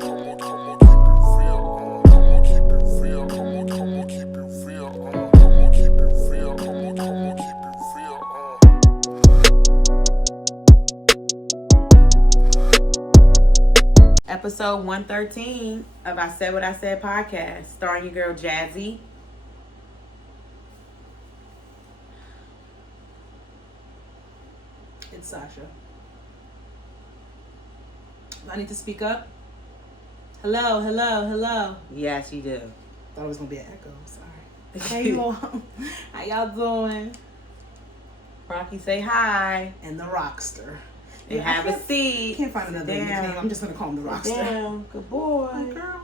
Episode 113 of I Said What I Said podcast, starring your girl Jazzy. It's Sasha. Do I need to speak up? Hello, hello, hello. Yes, you do. Thought it was gonna be an echo. Sorry. Hey, y'all. How y'all doing? Rocky, say hi. And the Rockster. And have a seat. Can't find another nickname. I'm just gonna call him the Rockster. Sit down. Good boy. Hey, girl.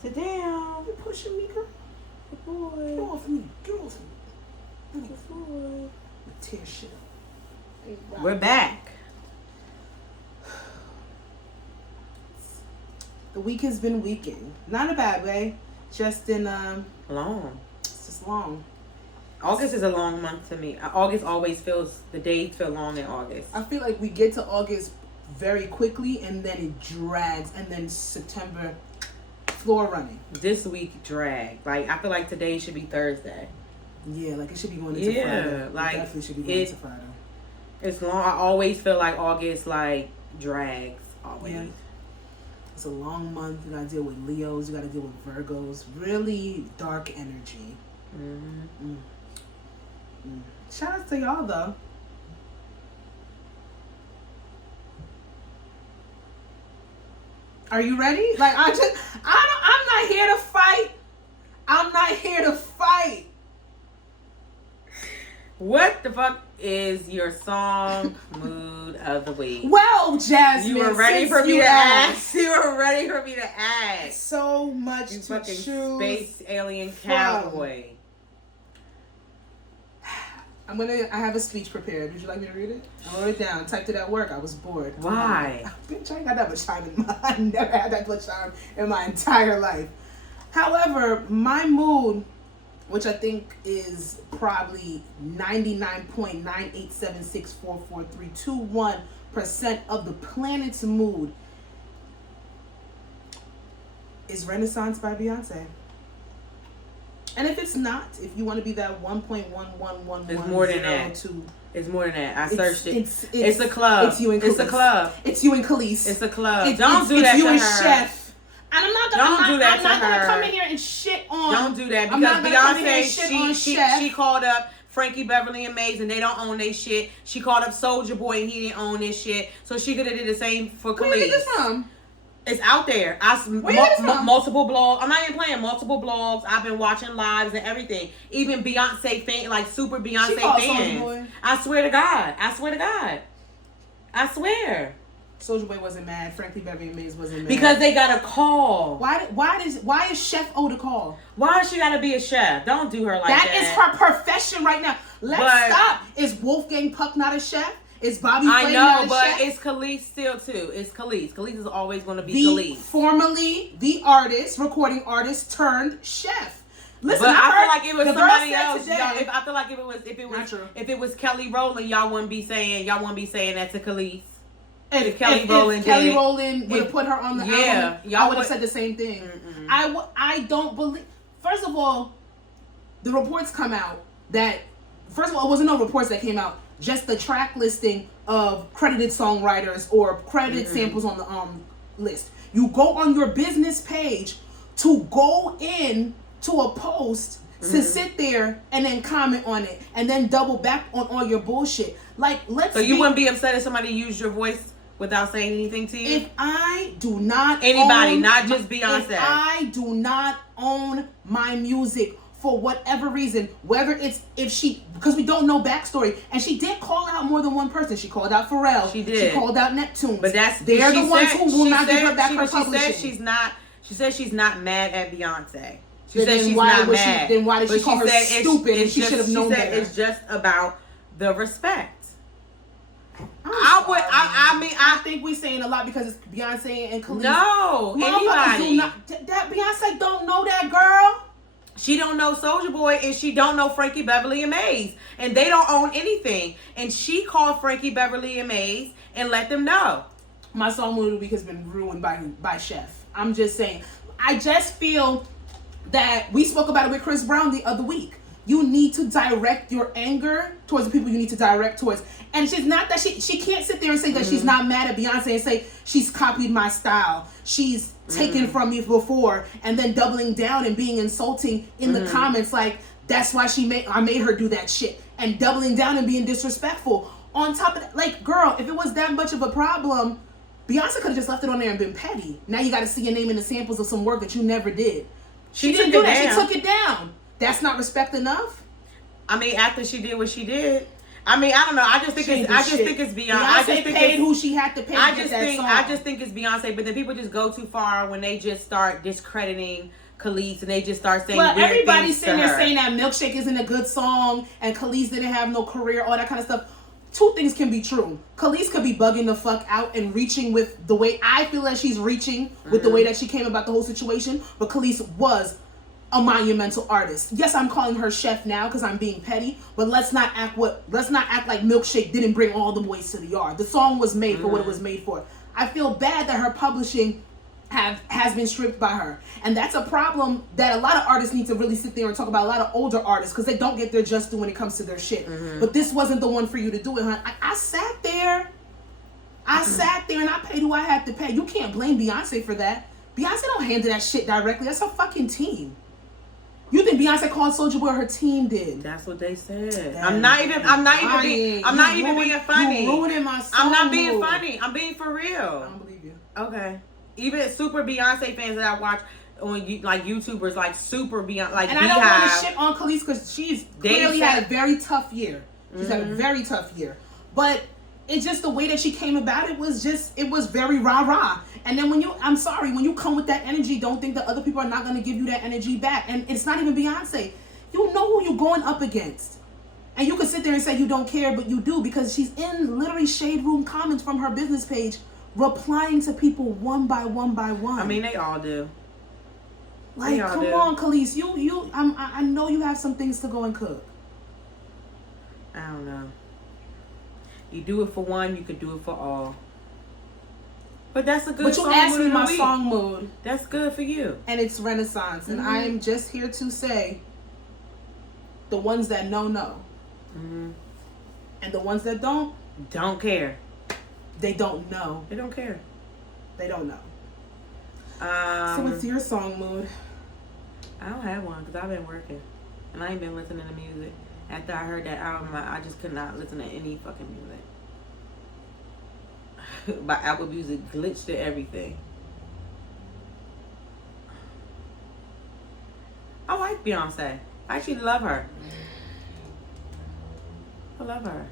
Sit down. You're pushing me, girl. Good boy. Get off me. Get off me. Good boy. Tear shit up. Hey, we're back. The week has been weaking. Not in a bad way. Just in long. It's just long. August is a long month to me. August always feels, the days feel long in August. I feel like we get to August very quickly and then it drags, and then September, floor running. This week dragged. Like, I feel like today should be Thursday. Yeah, like it should be going into Friday. Like, it definitely should be going into Friday. It's long. I always feel like August, like, drags. Always. Yeah. It's a long month. You gotta deal with Leos. You gotta deal with Virgos. Really dark energy. Mm-hmm. Shout out to y'all though. Are you ready? Like I'm not here to fight. I'm not here to fight. What the fuck is your song mood of the week? Well, Jasmine, you were ready for me to ask. You were ready for me to ask. So much you to fucking choose. Space alien cowboy. I have a speech prepared. Would you like me to read it? I wrote it down. Typed it at work. I was bored. Why? Bitch, I ain't got that much time I never had that much time in my entire life. However, my mood, which I think is probably 99.987644321% of the planet's mood, is Renaissance by Beyonce. And if it's not, if you want to be that 1.111102, it's more than that. It's more than that. I searched it. It's a club. It's you and Khalees. It's a club. It's you and Khalees. It's a club. Don't do that to her. It's you and Chef. And I'm not gonna come in here and shit on. Don't do that, because Beyonce, she called up Frankie Beverly and Maze, and they don't own their shit. She called up Soulja Boy, and he didn't own this shit. So she could have did the same for Khalees. Where you get this from? It's out there. Multiple blogs. I'm not even playing. Multiple blogs. I've been watching lives and everything. Even Beyonce fan, like super Beyonce fans. I swear to God. I swear. Soulja Boy wasn't mad. Frankie Beverly and Maze wasn't mad. Because they got a call. Why is Chef owed a call? Why does she got to be a chef? Don't do her like that. That is her profession right now. Let's stop. Is Wolfgang Puck not a chef? Is Bobby Flay not a chef? It's Khalees still too. It's Khalees. Khalees is always going to be Khalees. Formerly the artist, recording artist turned chef. Listen, but I feel like it was somebody else. Today, I feel like if it was Kelly Rowland, y'all wouldn't be saying that to Khalees. If Kelly Rowland would have put her on the album, I would have said the same thing. I don't believe. First of all, the reports come out that. First of all, it wasn't no reports that came out. Just the track listing of credited songwriters or credited samples on the list. You go on your business page to go in to a post to sit there and then comment on it and then double back on all your bullshit. Like, So you wouldn't be upset if somebody used your voice without saying anything to you? If I do not not just Beyonce. If I do not own my music for whatever reason, whether it's because we don't know backstory, and she did call out more than one person. She called out Pharrell. She did. She called out Neptune. But they're the ones who will not give her back her publishing. She said she's not mad at Beyonce. She said she's not mad. Then why did she call her stupid? And she should have known better. It's just about the respect. I think we're saying a lot because it's Beyonce and Khalees. No, anybody. That Beyonce don't know that girl. She don't know Soulja Boy, and she don't know Frankie Beverly and Maze, and they don't own anything. And she called Frankie Beverly and Maze and let them know. My song mood of the week has been ruined by Chef. I'm just saying. I just feel that we spoke about it with Chris Brown the other week. You need to direct your anger towards the people you need to direct towards. And she's not that she can't sit there and say that she's not mad at Beyonce and say she's copied my style. She's taken from me before and then doubling down and being insulting in the comments like that's why I made her do that shit and doubling down and being disrespectful. On top of that, like, girl, if it was that much of a problem, Beyonce could have just left it on there and been petty. Now you got to see your name in the samples of some work that you never did. She didn't do that. She took it down. That's not respect enough. I mean, after she did what she did, I mean, I don't know. I just think it's Beyonce. Beyonce paid who she had to pay. I just think it's Beyonce. But then people just go too far when they just start discrediting Khalees and they just start saying weird everybody's things sitting there saying that Milkshake isn't a good song and Khalees didn't have no career, all that kind of stuff. Two things can be true. Khalees could be bugging the fuck out and reaching with the way I feel that she's reaching with the way that she came about the whole situation. But Khalees was a monumental artist. Yes, I'm calling her chef now because I'm being petty, but let's not act like Milkshake didn't bring all the boys to the yard. The song was made for what it was made for. I feel bad that her publishing has been stripped by her. And that's a problem that a lot of artists need to really sit there and talk about, a lot of older artists, because they don't get their just due when it comes to their shit. But this wasn't the one for you to do it, hon. I sat there and I paid who I had to pay. You can't blame Beyonce for that. Beyonce don't handle that shit directly. That's her fucking team. You think Beyonce called Soulja Boy? Her team did. That's what they said. I'm not even being funny. You ruining my song. I'm not being funny. I'm being for real. I don't believe you. Okay. Even super Beyonce fans that I watch on like YouTubers, like super Beyonce, like and I don't want to shit on Khalees because she's clearly had a very tough year. She's had a very tough year, but it's just the way that she came about it was very rah-rah. And then when you come with that energy, don't think that other people are not going to give you that energy back. And it's not even Beyonce. You know who you're going up against. And you can sit there and say you don't care, but you do, because she's in literally shade room comments from her business page, replying to people one by one by one. I mean, they all do. Like, come on, Khalees. I know you have some things to go and cook. I don't know. You do it for one, you could do it for all. But that's a good song. But you asked me my song mood. That's good for you. And it's Renaissance. And I am just here to say, the ones that know. And the ones that don't care. They don't know. They don't care. They don't know. So what's your song mood? I don't have one because I've been working. And I ain't been listening to music. After I heard that album, I just could not listen to any fucking music. My Apple Music glitched to everything. I like Beyonce. I actually love her. I love her.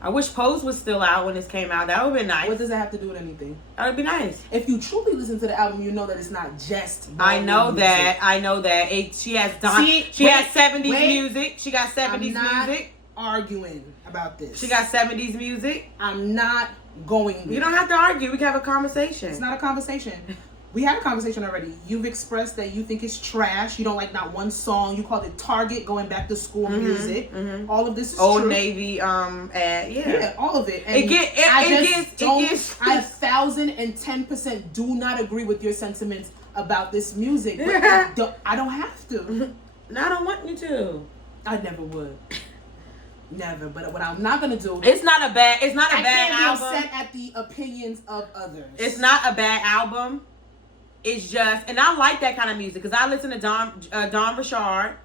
I wish Pose was still out when this came out. That would have been nice. What does that have to do with anything? That would be nice. If you truly listen to the album, you know that it's not just I know that. She has 70s music. She got 70s music. Arguing about this. She got 70s music. I'm not going there. You don't have to argue. We can have a conversation. It's not a conversation. We had a conversation already. You've expressed that you think it's trash. You don't like not one song. You called it Target going back to school music. All of this is Old true. Navy ad. Yeah, all of it. And it gets 1,010% do not agree with your sentiments about this music. But I don't have to. No, I don't want you to. I never would. Never. But what I'm not gonna do. It's not a bad album. I can't be upset at the opinions of others. It's not a bad album. It's just, and I like that kind of music because I listen to Don Richard.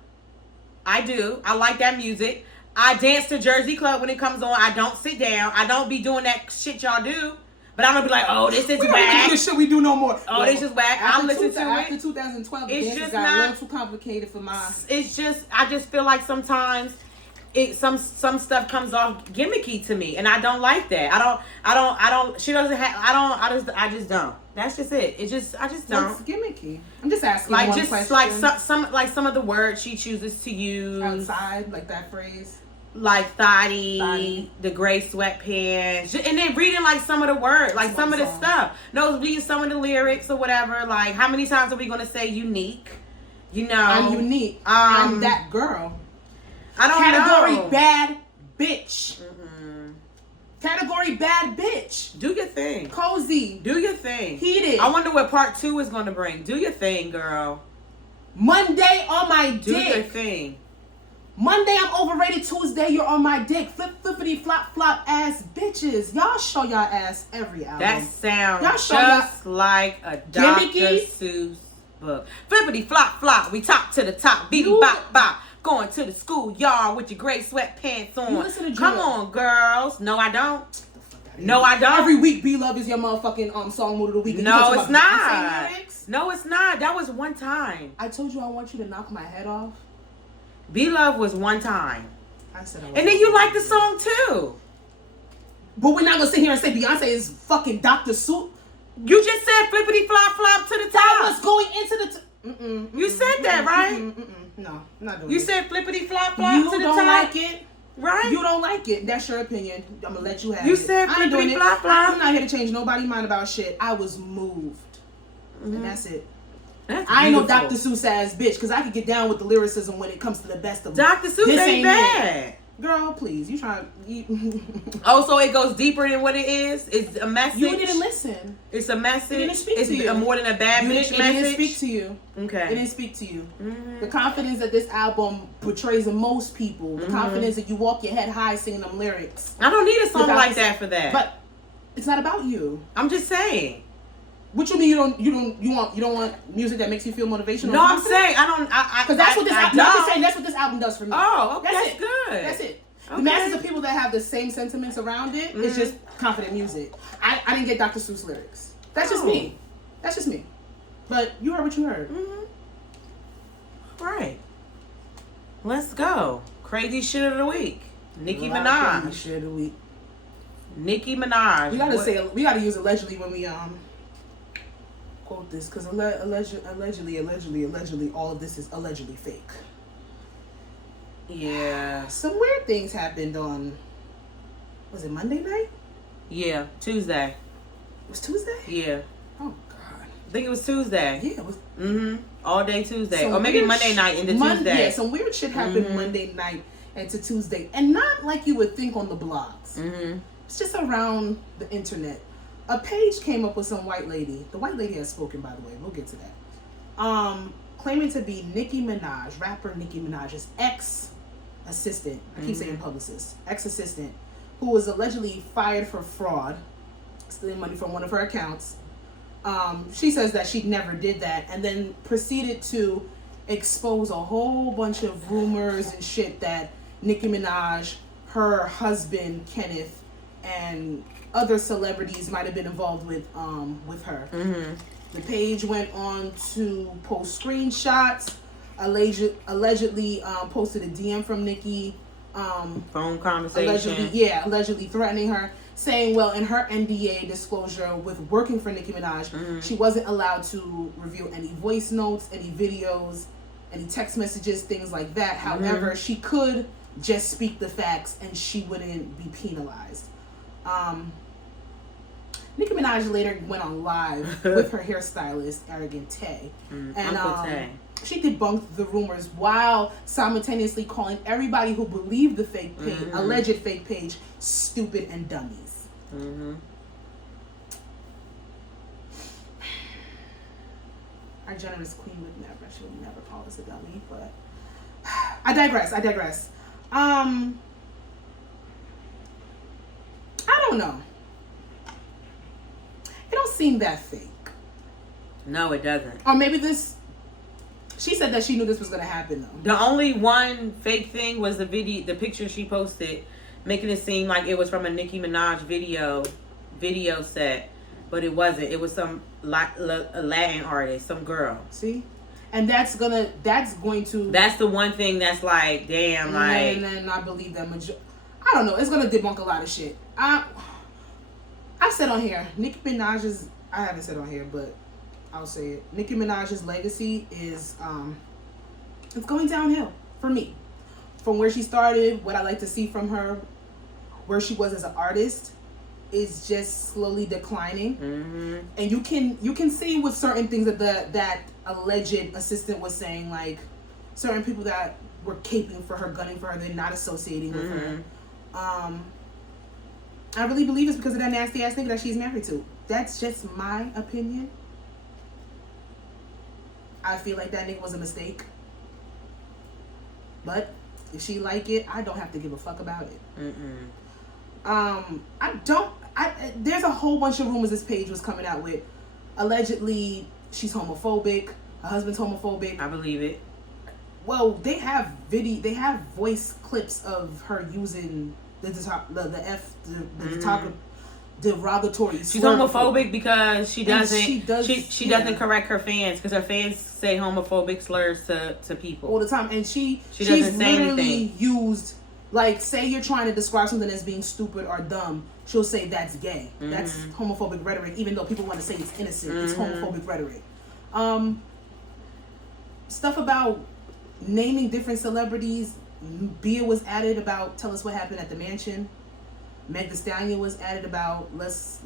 I do. I like that music. I dance to Jersey Club when it comes on. I don't sit down. I don't be doing that shit y'all do. But I'm gonna be like, oh, this is whack. We don't do this shit we do no more. Oh, this is whack. I'll listen to it. After 2012, the dance got a little too complicated for my. It's just, I just feel like sometimes some stuff comes off gimmicky to me, and I don't like that. I don't. She doesn't have. I just don't. That's just it. I just don't. It's gimmicky. I'm just asking. Like one just question. like some of the words she chooses to use outside, like that phrase. Like thotty, the gray sweatpants, and then reading like some of the words, like some of the stuff. No, reading some of the lyrics or whatever. Like, how many times are we gonna say unique? You know, I'm unique. I'm that girl. I don't Category know. Bad bitch. Category bad bitch. Do your thing. Cozy. Do your thing. Heated. I wonder what part 2 is going to bring. Do your thing, girl. Monday on my dick. Do your thing. Monday I'm overrated. Tuesday you're on my dick. Flippity flop flop ass bitches. Y'all show y'all ass every album. That sounds just like a Dr. Seuss book. Flippity flop flop. We top to the top. Beady bop bop. Going to the schoolyard with your gray sweatpants on. You listen to Come on, girls. No, I don't. No, I don't. Every week, B Love is your motherfucking song mood of the week. No, it's not. No, it's not. That was one time. I told you I want you to knock my head off. B Love was one time. I said I and then you like the song too. But we're not gonna sit here and say Beyonce is fucking Dr. Seuss. You just said flippity flop flop to the top. That was going into the. You said that, right? No, I'm not doing it. You said flippity flop flop to the top. You don't like it. Right? You don't like it. That's your opinion. I'm gonna let you have it. You said flippity flop flop. I'm not here to change nobody's mind about shit. I was moved. And that's it. That's I ain't no Dr. Seuss ass bitch because I could get down with the lyricism when it comes to the best of them. Dr. Seuss ain't bad. Girl, please. You trying Oh, so it goes deeper than what it is? It's a message? You didn't listen. It's a message? It didn't speak to you. It's more than a bad bitch message? It didn't speak to you. Okay. It didn't speak to you. The confidence that this album portrays in most people. The confidence that you walk your head high singing them lyrics. I don't need a song like that for that. But it's not about you. I'm just saying. What you mean you don't want music that makes you feel motivational? No, I'm saying because that's what this album. I'm just saying that's what this album does for me. Oh, okay, that's good. That's it. Okay. The masses of people that have the same sentiments around it, it's just confident music. I didn't get Dr. Seuss lyrics. That's just me. That's just me. But you heard what you heard. Right. Let's go. Crazy shit of the week. Nicki Minaj. Crazy shit of the week. Nicki Minaj. We gotta use allegedly when we quote this because allegedly all of this is allegedly fake. Yeah. Some weird things happened on, was it Monday night? Yeah, Tuesday. It was Tuesday? Yeah. Oh, God. I think it was Tuesday. Yeah, it was. All day Tuesday. Or maybe Monday night into Tuesday. Yeah, some weird shit happened Monday night into Tuesday. And not like you would think on the blogs. It's just around the internet. A page came up with some white lady. The white lady has spoken, by the way. We'll get to that. Claiming to be Nicki Minaj, rapper Nicki Minaj's ex-assistant. I keep saying publicist. Ex-assistant. Who was allegedly fired for fraud. Stealing money from one of her accounts. She says that she never did that. And then proceeded to expose a whole bunch of rumors and shit that Nicki Minaj, her husband, Kenneth, and other celebrities might have been involved with her. The page went on to post screenshots, allegedly posted a DM from Nicki. Phone conversation. Allegedly threatening her, saying, well, in her NDA disclosure with working for Nicki Minaj, she wasn't allowed to review any voice notes, any videos, any text messages, things like that. However, she could just speak the facts and she wouldn't be penalized. Nicki Minaj later went on live with her hairstylist, Arrogant Tay. And she debunked the rumors while simultaneously calling everybody who believed the fake page, alleged fake page, stupid and dummies. Our generous queen would never, she would never call us a dummy, but I digress. I don't know. It don't seem that fake. No, it doesn't. Or maybe this. She said that she knew this was gonna happen though. The only one fake thing was the picture she posted, making it seem like it was from a Nicki Minaj video set, but it wasn't. It was some Latin artist, some girl. See, and that's going to. That's the one thing that's like, damn, like. And then I believe that I don't know. It's gonna debunk a lot of shit. I've said on here, Nicki Minaj's. I haven't said on here, but I'll say it. Nicki Minaj's legacy is it's going downhill for me. From where she started, what I like to see from her, where she was as an artist, is just slowly declining. And you can see with certain things that alleged assistant was saying, like certain people that were caping for her, gunning for her, they're not associating with her. I really believe it's because of that nasty ass nigga that she's married to. That's just my opinion. I feel like that nigga was a mistake. But if she like it, I don't have to give a fuck about it. There's a whole bunch of rumors this page was coming out with. Allegedly, she's homophobic. Her husband's homophobic. I believe it. Well, they have voice clips of her using the derogatory. She's homophobic because she doesn't correct her fans because her fans say homophobic slurs to people all the time, and she's doesn't say literally anything. Used, like, say you're trying to describe something as being stupid or dumb, she'll say that's gay. That's homophobic rhetoric, even though people want to say it's innocent. It's homophobic rhetoric. Stuff about naming different celebrities. Bia was added about tell us what happened at the mansion. Meg Thee Stallion was added about let's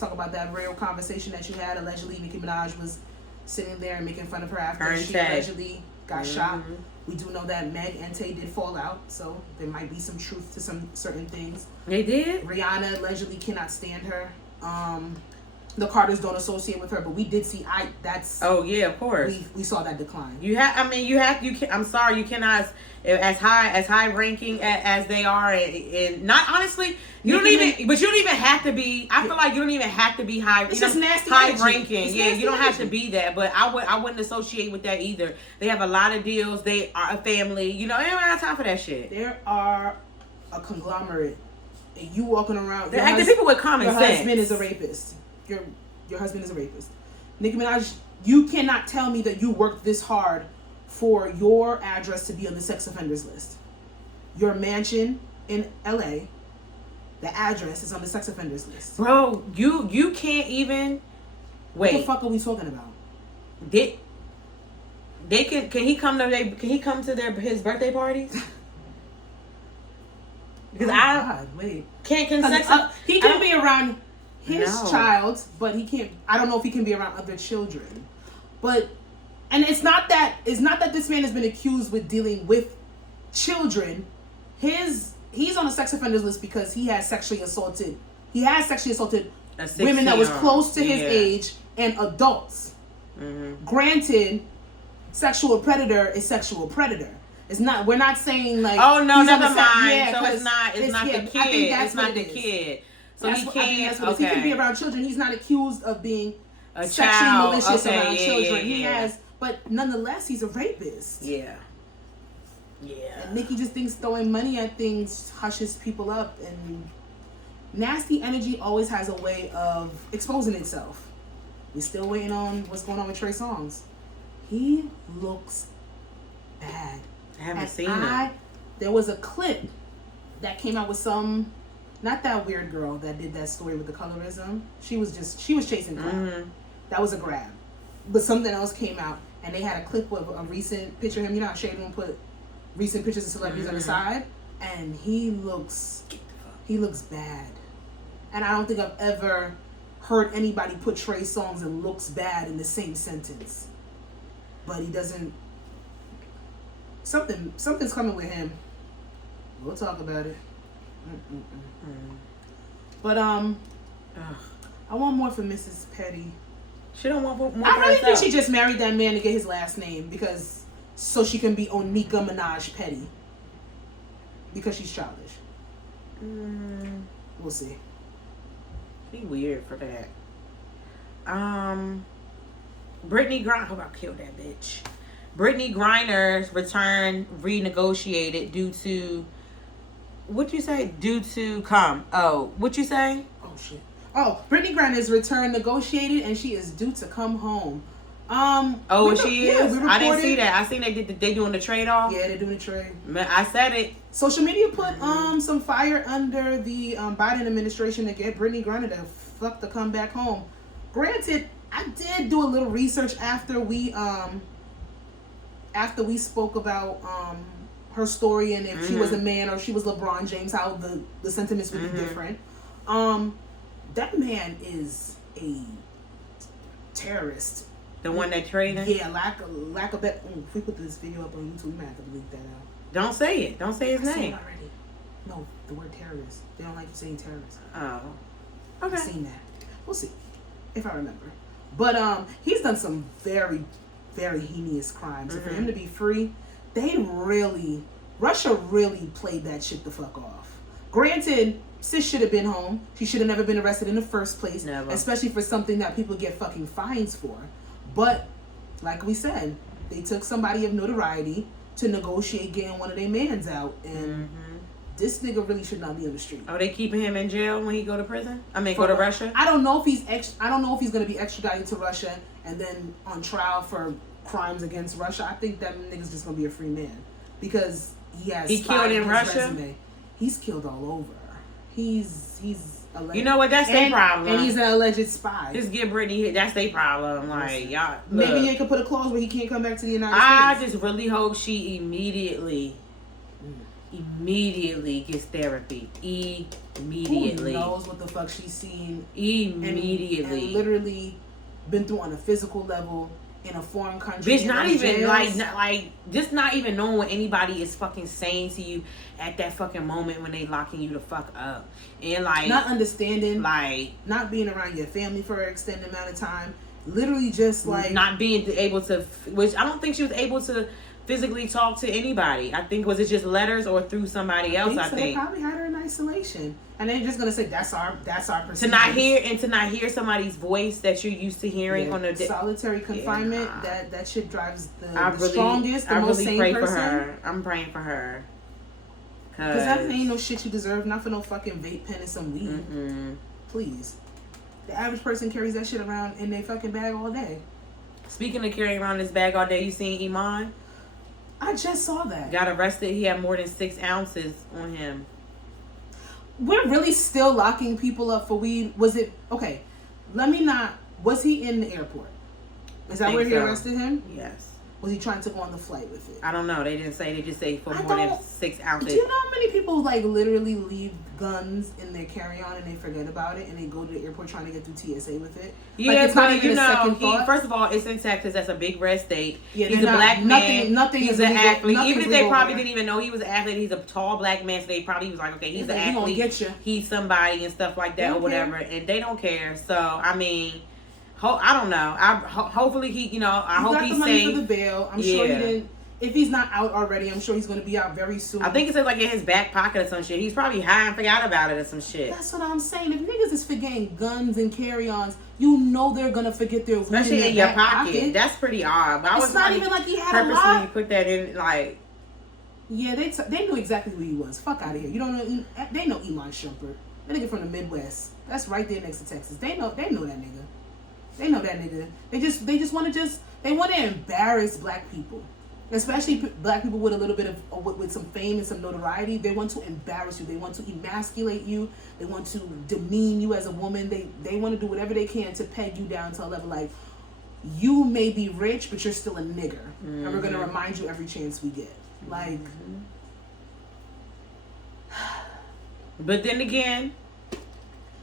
talk about that real conversation that you had. Allegedly, Nicki Minaj was sitting there and making fun of her after she allegedly got shot. We do know that Meg and Tay did fall out, so there might be some truth to some certain things. They did? Rihanna allegedly cannot stand her. The Carters don't associate with her, but we did see that's... Oh, yeah, of course. We saw that decline. I'm sorry, you cannot... As high ranking as they are, and not honestly, you don't even have to be. I feel like you don't even have to be high. It's just nasty high energy. ranking. Yeah, you don't have to be that. But I wouldn't associate with that either. They have a lot of deals. They are a family. You know, they don't have time for that shit. There are a conglomerate, and you walking around. They're acting people with common sense. Your husband is a rapist. Your husband is a rapist. Nicki Minaj, you cannot tell me that you worked this hard for your address to be on the sex offenders list. Your mansion in LA, the address is on the sex offenders list. Bro, you can't even wait. What the fuck are we talking about? Can he come to his birthday parties? Because he can be around his child, but he can't. I don't know if he can be around other children. But and it's not that this man has been accused with dealing with children. He's on a sex offenders list because he has sexually assaulted women that was close to his age and adults. Granted, sexual predator is sexual predator. It's not. We're not saying like. Oh no, never mind. So it's not the kid. I think that's it's not the kid. So he can't. He can be around children. He's not accused of being a sexually child. malicious around children. Yeah. He has, but nonetheless, he's a rapist. Yeah. And Nicki just thinks throwing money at things hushes people up, and nasty energy always has a way of exposing itself. We're still waiting on what's going on with Trey Songz. He looks bad. I haven't seen him. There was a clip that came out with not that weird girl that did that story with the colorism. She was chasing clout. That was a grab. But something else came out, and they had a clip of a recent picture of him. You know how Shady Room put recent pictures of celebrities on the side? And he looks bad. And I don't think I've ever heard anybody put Trey Songz and looks bad in the same sentence. But he doesn't... Something's coming with him. We'll talk about it. But I want more for Mrs. Petty. She don't want more. I really think she just married that man to get his last name so she can be Onika Minaj Petty. Because she's childish. We'll see. Be weird for that. Brittany Griner. I hope I killed that bitch. Brittany Griner's return renegotiated due to. What'd you say? Due to cum. Oh, what'd you say? Oh shit. Oh, Brittany Griner's return negotiated, and she is due to come home. She is. I didn't see that. I seen they doing the trade off. Yeah, they're doing the trade. I said it. Social media put some fire under the Biden administration to get Brittany Griner to fuck to come back home. Granted, I did do a little research after we spoke about her story and if she was a man or if she was LeBron James, how the sentiments would be different. That man is a terrorist. The one that traded? Yeah, lack of that. If we put this video up on YouTube, we might have to bleep that out. Don't say it. Don't say his name. Already. No, the word terrorist. They don't like you saying terrorist. Oh. Okay. I've seen that. We'll see. If I remember. But he's done some very, very heinous crimes. Mm-hmm. So for him to be free, Russia really played that shit the fuck off. Granted, sis should have been home. She should have never been arrested in the first place. Never. Especially for something that people get fucking fines for. But, like we said, they took somebody of notoriety to negotiate getting one of their mans out. And this nigga really should not be on the street. Are they keeping him in jail when he go to prison? Go to Russia? I don't know if he's going to be extradited to Russia and then on trial for crimes against Russia. I think that nigga's just going to be a free man. Because he killed in Russia? Resume. He's killed all over. He's alleged. You know what? That's their problem. And he's an alleged spy. Just give Brittany. That's their problem. Like y'all. Look, maybe they could put a clause where he can't come back to the United States. I just really hope she immediately gets therapy. Immediately. Who knows what the fuck she's seen? Immediately. And literally been through on a physical level. In a foreign country. Bitch, not even just not even knowing what anybody is fucking saying to you at that fucking moment when they locking you the fuck up. And like not understanding, like not being around your family for an extended amount of time. Literally just like not being able to, which I don't think she was able to physically talk to anybody. I think was it just letters or through somebody else. I think they probably had her in isolation, and they're just gonna say that's our procedure. To not hear somebody's voice that you're used to hearing on a solitary confinement. Yeah. That shit drives the strongest, the most sane person. For her. I'm praying for her because that ain't no shit you deserve. Not for no fucking vape pen and some weed. Please, the average person carries that shit around in their fucking bag all day. Speaking of carrying around this bag all day, you seen Iman? I just saw that. Got arrested. He had more than 6 ounces on him. We're really still locking people up for weed. Was it okay? Was he in the airport? Is that where he arrested him? Yes. Was he trying to go on the flight with it? I don't know. They didn't say. They just say for more than 6 ounces. Do you know how many people like literally leave guns in their carry-on and they forget about it and they go to the airport trying to get through TSA with it? Yeah, like, it's not even a second thought. First of all, it's in Texas. That's a big red state. Yeah, he's a black man. Nothing he's is an legal, athlete. Even if they probably didn't even know he was an athlete, he's a tall black man. So they probably was like, okay, he's an athlete. He gonna get you. He's somebody and stuff like that or whatever, and they don't care. So I mean. I don't know. Hopefully he, I hope he's safe. He got the money for the bail. I'm sure he didn't. If he's not out already, I'm sure he's going to be out very soon. I think it's like in his back pocket or some shit. He's probably high and forgot about it or some shit. That's what I'm saying. If niggas is forgetting guns and carry-ons, you know they're going to forget their weed especially in your pocket. That's pretty odd. But it's not even like he had a lot. Purposely put that in, like. Yeah, they knew exactly who he was. Fuck out of here. You don't know. They know Iman Shumpert. That nigga from the Midwest. That's right there next to Texas. They know that nigga. They know that nigga. They just want to embarrass black people, especially black people with a little bit of with some fame and some notoriety. They want to embarrass you. They want to emasculate you. They want to demean you as a woman. They want to do whatever they can to peg you down to a level like you may be rich, but you're still a nigger, and we're gonna remind you every chance we get. Like, but then again.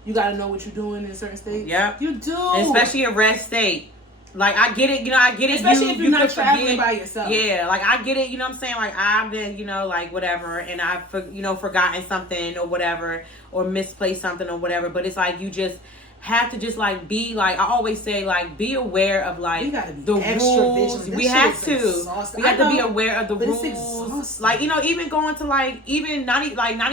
You gotta know what you're doing in certain states. Yeah, you do. Especially a red state. Like I get it, I get it. Especially if you're not traveling by yourself. Yeah, like I get it. You know what I'm saying? Like I've been, like whatever, and I've forgotten something or whatever, or misplaced something or whatever. But it's like you just have to just like be like I always say like be aware of like the rules. We have to. We have to be aware of the rules. Like even going to like even not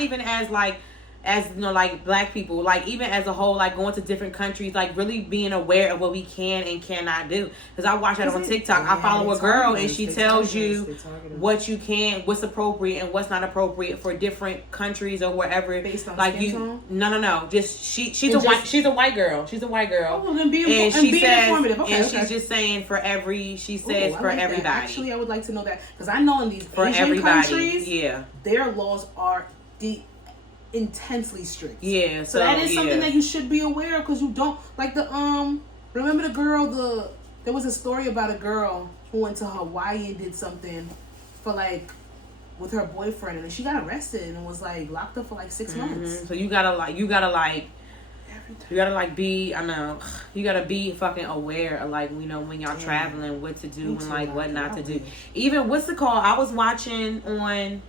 even as like. As like black people, like even as a whole, like going to different countries, like really being aware of what we can and cannot do. Because I watch that on TikTok. I follow a girl and she tells you what you can, what's appropriate and what's not appropriate for different countries or wherever. Based on like skin tone? No. Just she's a white girl. She's a white girl. Oh, well, then be informative. Okay, and she's just saying for everybody. That. Actually, I would like to know that because I know in these Asian countries, their laws are intensely strict. Yeah, so that is something that you should be aware of because you don't like the remember the girl there was a story about a girl who went to Hawaii and did something for like with her boyfriend and then she got arrested and was like locked up for like 6 months. So you gotta be fucking aware of like when y'all traveling what to do and like what not to do. Even what's it called? I was watching on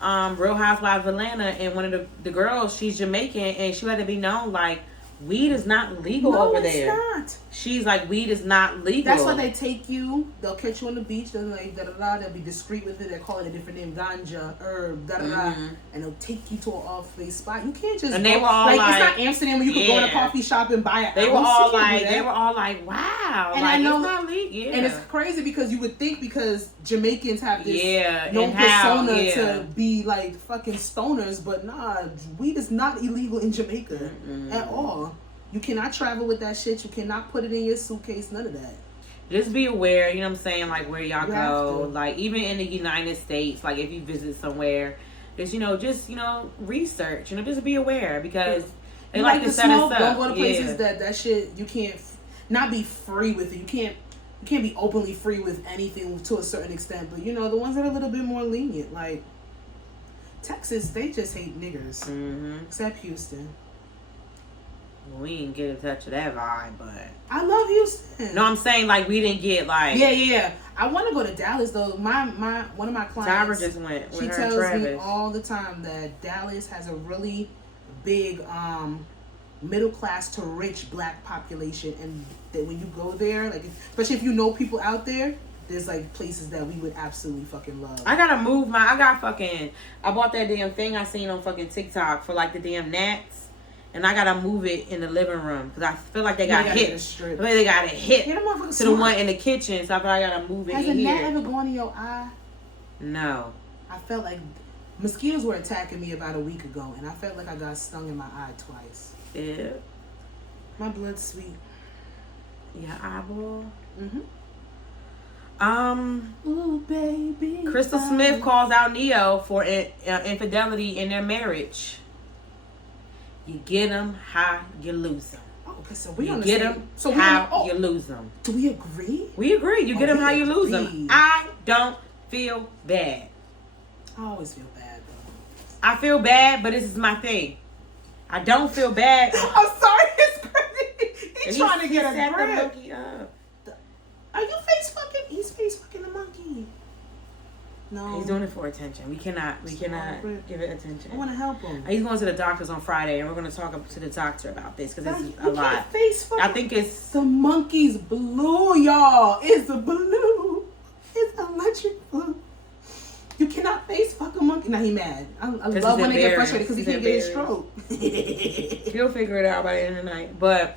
Real Housewives of Atlanta, and one of the girls, she's Jamaican, and she let it be known, like, weed is not legal over there. No, it's not. She's like, weed is not legal. That's why they take you. They'll catch you on the beach. They'll like They'll be discreet with it. They call it a different name, ganja, herb, and they'll take you to an off-place spot. You can't just. And they were all like, it's not Amsterdam where you can go to a coffee shop and buy it. They were all like, wow. And like, I know, it's not legal. Yeah. And it's crazy because you would think because Jamaicans have this known persona to be like fucking stoners, but nah, weed is not illegal in Jamaica at all. You cannot travel with that shit. You cannot put it in your suitcase. None of that. Just be aware, you know what I'm saying, like where y'all go. Like even in the United States, like if you visit somewhere, just research. Just be aware because they like to set us up. Don't go to places that shit you can't not be free with it. You can't be openly free with anything to a certain extent. But the ones that are a little bit more lenient, like Texas, they just hate niggers. Except Houston. We didn't get a touch of that vibe, but I love Houston. No, I'm saying like we didn't get like yeah. I want to go to Dallas though. My one of my clients, Tyra just went. With she her tells and me all the time that Dallas has a really big middle class to rich black population, and that when you go there, like especially if you know people out there, there's like places that we would absolutely fucking love. I gotta move I bought that damn thing I seen on fucking TikTok for like the damn gnats. And I gotta move it in the living room because I feel like they got hit. They got it hit to the one in the kitchen, so I feel like I gotta move it in here. Has a gnat ever gone in your eye? No. I felt like mosquitoes were attacking me about a week ago, and I felt like I got stung in my eye twice. Yeah. My blood's sweet. Your eyeball. Ooh, baby. Crystal Smith calls out Neo for infidelity in their marriage. You get them how you lose them. Oh, okay, so we you get them how you lose them. Do we agree? We agree. You get them how you lose them. I don't feel bad. I always feel bad though. I feel bad, but this is my thing. I don't feel bad. I'm sorry, it's crazy. He's trying to get a grip. The monkey up. Are you face fucking? He's face fucking the monkey. No. He's doing it for attention. We cannot give it attention. I want to help him. He's going to the doctors on Friday, and we're going to talk to the doctor about this because this is a lot. I think it's... The monkey's blue, y'all. It's the blue. It's electric blue. You cannot face fuck a monkey. Now he mad. I love when they get frustrated because he can't get his stroke. He'll figure it out by the end of the night. But...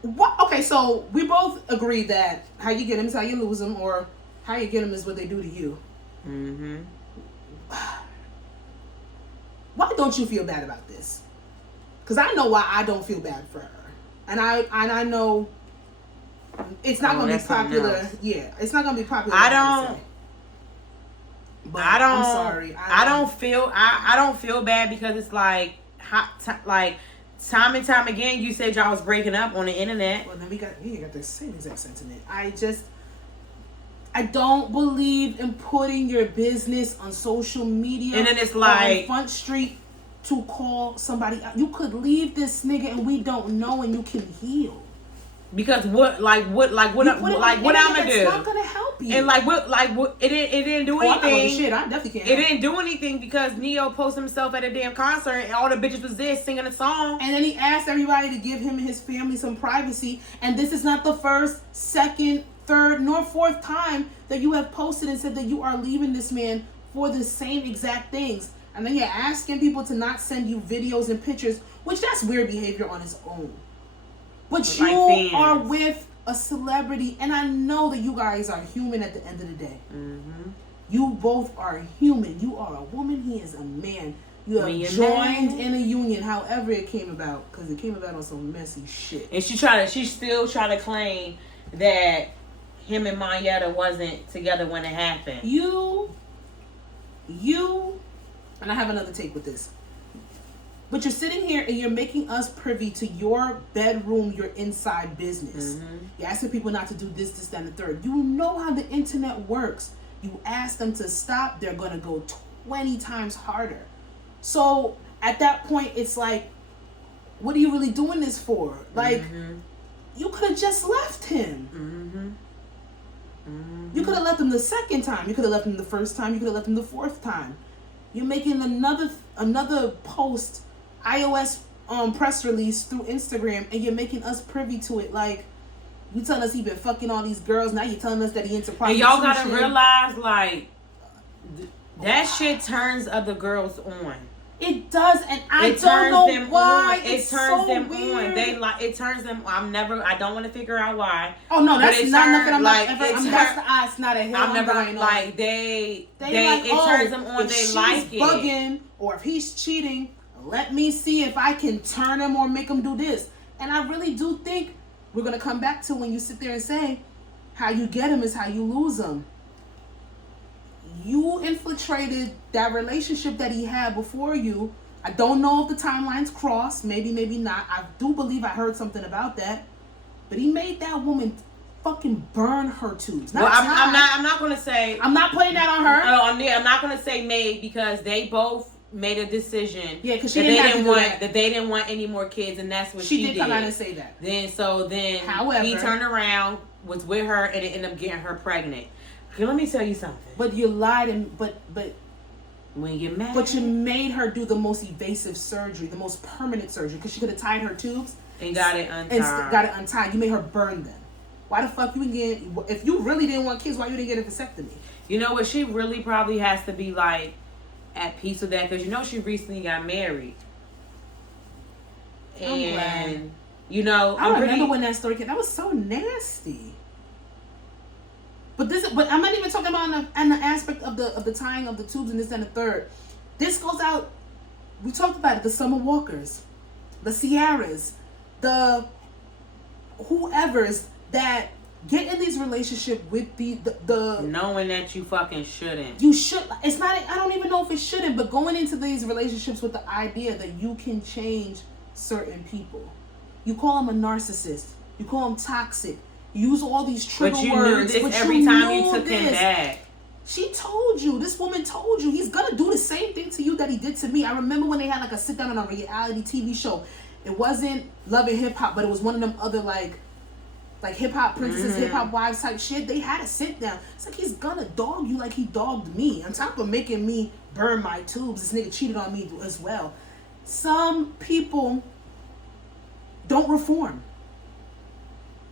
What? Okay, so we both agree that how you get him is how you lose him, or... How you get them is what they do to you. Why don't you feel bad about this? Because I know why I don't feel bad for her, and I know it's not going to be popular. Yeah, it's not going to be popular. I'm sorry. I don't feel bad because it's like time and time again. You said y'all was breaking up on the internet. Well, then we got the same exact sentiment. I don't believe in putting your business on social media. And then it's like on Front Street to call somebody out. You could leave this nigga and we don't know, and you can heal. Because what I'm gonna do? It's not gonna help you. And it didn't do anything. Shit, I definitely can't. It didn't do anything because Neo posted himself at a damn concert and all the bitches was there singing a song. And then he asked everybody to give him and his family some privacy. And this is not the first, second, third, nor fourth time that you have posted and said that you are leaving this man for the same exact things. And then you're asking people to not send you videos and pictures, which that's weird behavior on its own. But you are with a celebrity, and I know that you guys are human at the end of the day. You both are human. You are a woman, he is a man. You have joined in a union, however it came about, because it came about on some messy shit. And she still trying to claim that him and Mayetta wasn't together when it happened. You, and I have another take with this. But you're sitting here and you're making us privy to your bedroom, your inside business. You're asking people not to do this, that, and the third. You know how the internet works. You ask them to stop, they're going to go 20 times harder. So at that point, it's like, what are you really doing this for? Like, you could have just left him. You could have left him the second time. You could have left him the first time. You could have left him the fourth time. You're making another post, iOS press release through Instagram, and you're making us privy to it. Like, you telling us he been fucking all these girls. Now you're telling us that he into prostitution. And y'all gotta realize, like, that shit turns other girls on. It does, and I don't know why. It turns them on. They like it turns them. I don't want to figure out why. Oh no, that's not nothing. I'm like, that's not a hill. I'm never like they it turns them on. They like it. Bugging, or if he's cheating, let me see if I can turn him or make him do this. And I really do think we're gonna come back to when you sit there and say, how you get him is how you lose him. You infiltrated that relationship that he had before you. I don't know if the timelines cross. Maybe not. I do believe I heard something about that. But he made that woman fucking burn her tubes. Well, I'm not gonna say. I'm not putting that on her. Oh, I'm not gonna say made, because they both made a decision. Yeah, because they didn't want any more kids, and that's what she did. She did come out and say that. Then however, he turned around, was with her, and it ended up getting her pregnant. Okay, let me tell you something. But you lied, and but when you're mad, but you made her do the most evasive surgery, the most permanent surgery, because she could have tied her tubes and got it untied. You made her burn them. Why the fuck you didn't get? If you really didn't want kids, why you didn't get a vasectomy? You know what? She really probably has to be like at peace with that, because you know she recently got married. And glad. You know, I remember when that story came. That was so nasty. But I'm not even talking about on the aspect of the tying of the tubes and this and the third. This goes out. We talked about it. The Summer Walkers, the Sierras, the whoever's that get in these relationships with the knowing that you fucking shouldn't. You should. It's not. I don't even know if it shouldn't. But going into these relationships with the idea that you can change certain people. You call them a narcissist. You call them toxic. Use all these trigger words. But you knew this every time you took him back. She told you. This woman told you. He's going to do the same thing to you that he did to me. I remember when they had like a sit down on a reality TV show. It wasn't Love and Hip Hop, but it was one of them other like hip hop princesses, hip hop wives type shit. They had a sit down. It's like he's going to dog you like he dogged me. On top of making me burn my tubes, this nigga cheated on me as well. Some people don't reform.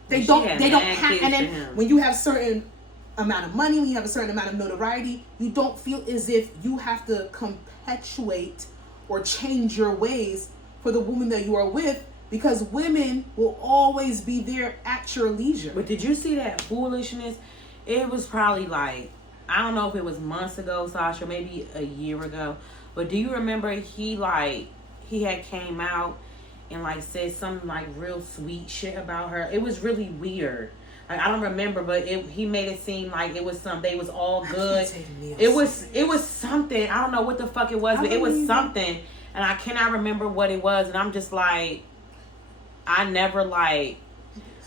They don't have, and then when you have certain amount of money, when you have a certain amount of notoriety, you don't feel as if you have to perpetuate or change your ways for the woman that you are with, because women will always be there at your leisure. But did you see that foolishness? It was probably like, I don't know if it was months ago, Sasha, maybe a year ago, but do you remember he had came out and like said some like real sweet shit about her? It was really weird. Like, I don't remember, but he made it seem like it was they was all good. It was something. I don't know what the fuck it was, but it was something, and I cannot remember what it was. And I'm just like, I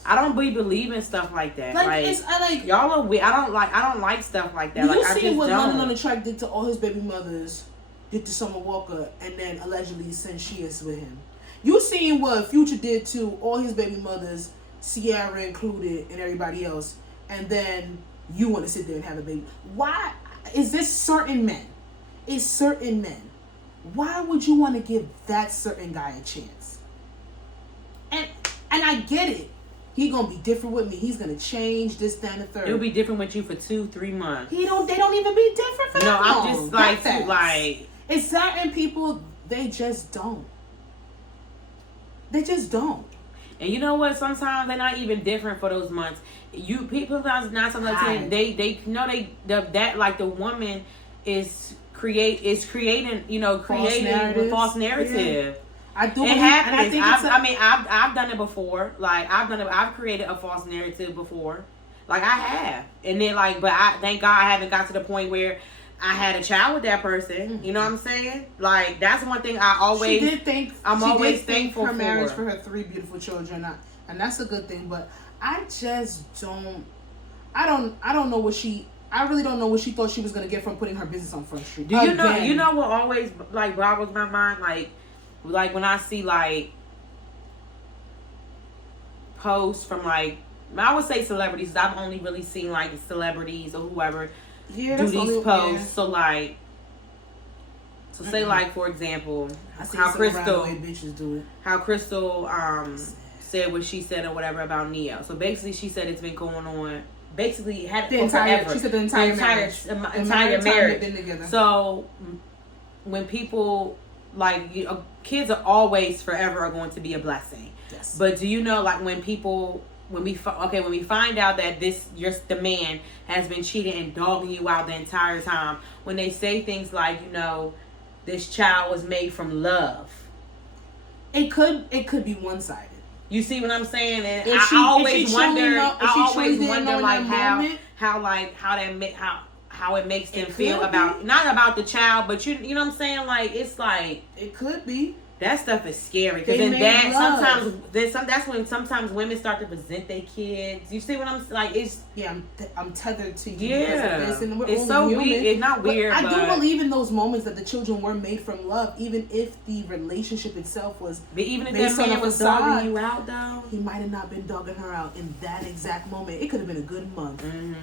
don't be believing stuff like that. Like y'all are weird. I don't like stuff like that. You see what London on the Track did to all his baby mothers, did to Summer Walker, and then allegedly since she is with him. You seen what Future did to all his baby mothers, Ciara included, and everybody else, and then you want to sit there and have a baby. Why is this certain men? It's certain men. Why would you want to give that certain guy a chance? And I get it. He gonna be different with me. He's gonna change this, that, and the third. It'll be different with you for 2-3 months. They don't even be different for that long. I'm just like it's certain people, they just don't. They just don't. And you know what? Sometimes they're not even different for those months. People sometimes they know that like the woman is creating false narrative. Yeah. I do. It happens. I've done it before. Like I've created a false narrative before. Like I have, and then but I thank God I haven't got to the point where I had a child with that person. You know what I'm saying? Like that's one thing I always. She did think. I'm always thankful for her marriage, for her 3 beautiful children, and that's a good thing. But I just don't. I don't know what she. I really don't know what she thought she was gonna get from putting her business on Front Street. Do you know? You know what always like boggles my mind? Like when I see like posts from like I would say celebrities. I've only really seen like celebrities or whoever do these posts. Yeah. So like, say like for example, how Crystal said what she said or whatever about Neo. So basically, she said it's been going on. Basically, had the entire. Forever. She said the entire marriage. Been together. So when people like kids are always forever are going to be a blessing. Yes. But do you know like when we find out that the man has been cheating and dogging you out the entire time, when they say things like, you know, this child was made from love, it could be one-sided. You see what I'm saying? And I always wonder like how it makes them feel about not about the child, but you know what I'm saying? Like it's like it could be. That stuff is scary because that's when sometimes women start to resent their kids. You see what I'm like? It's I'm tethered to you. Yeah, it's so weird. It's not weird. I do believe in those moments that the children were made from love, even if the relationship itself was. But even if that man was dogging you out, though, he might have not been dogging her out in that exact moment. It could have been a good month. Mm-hmm.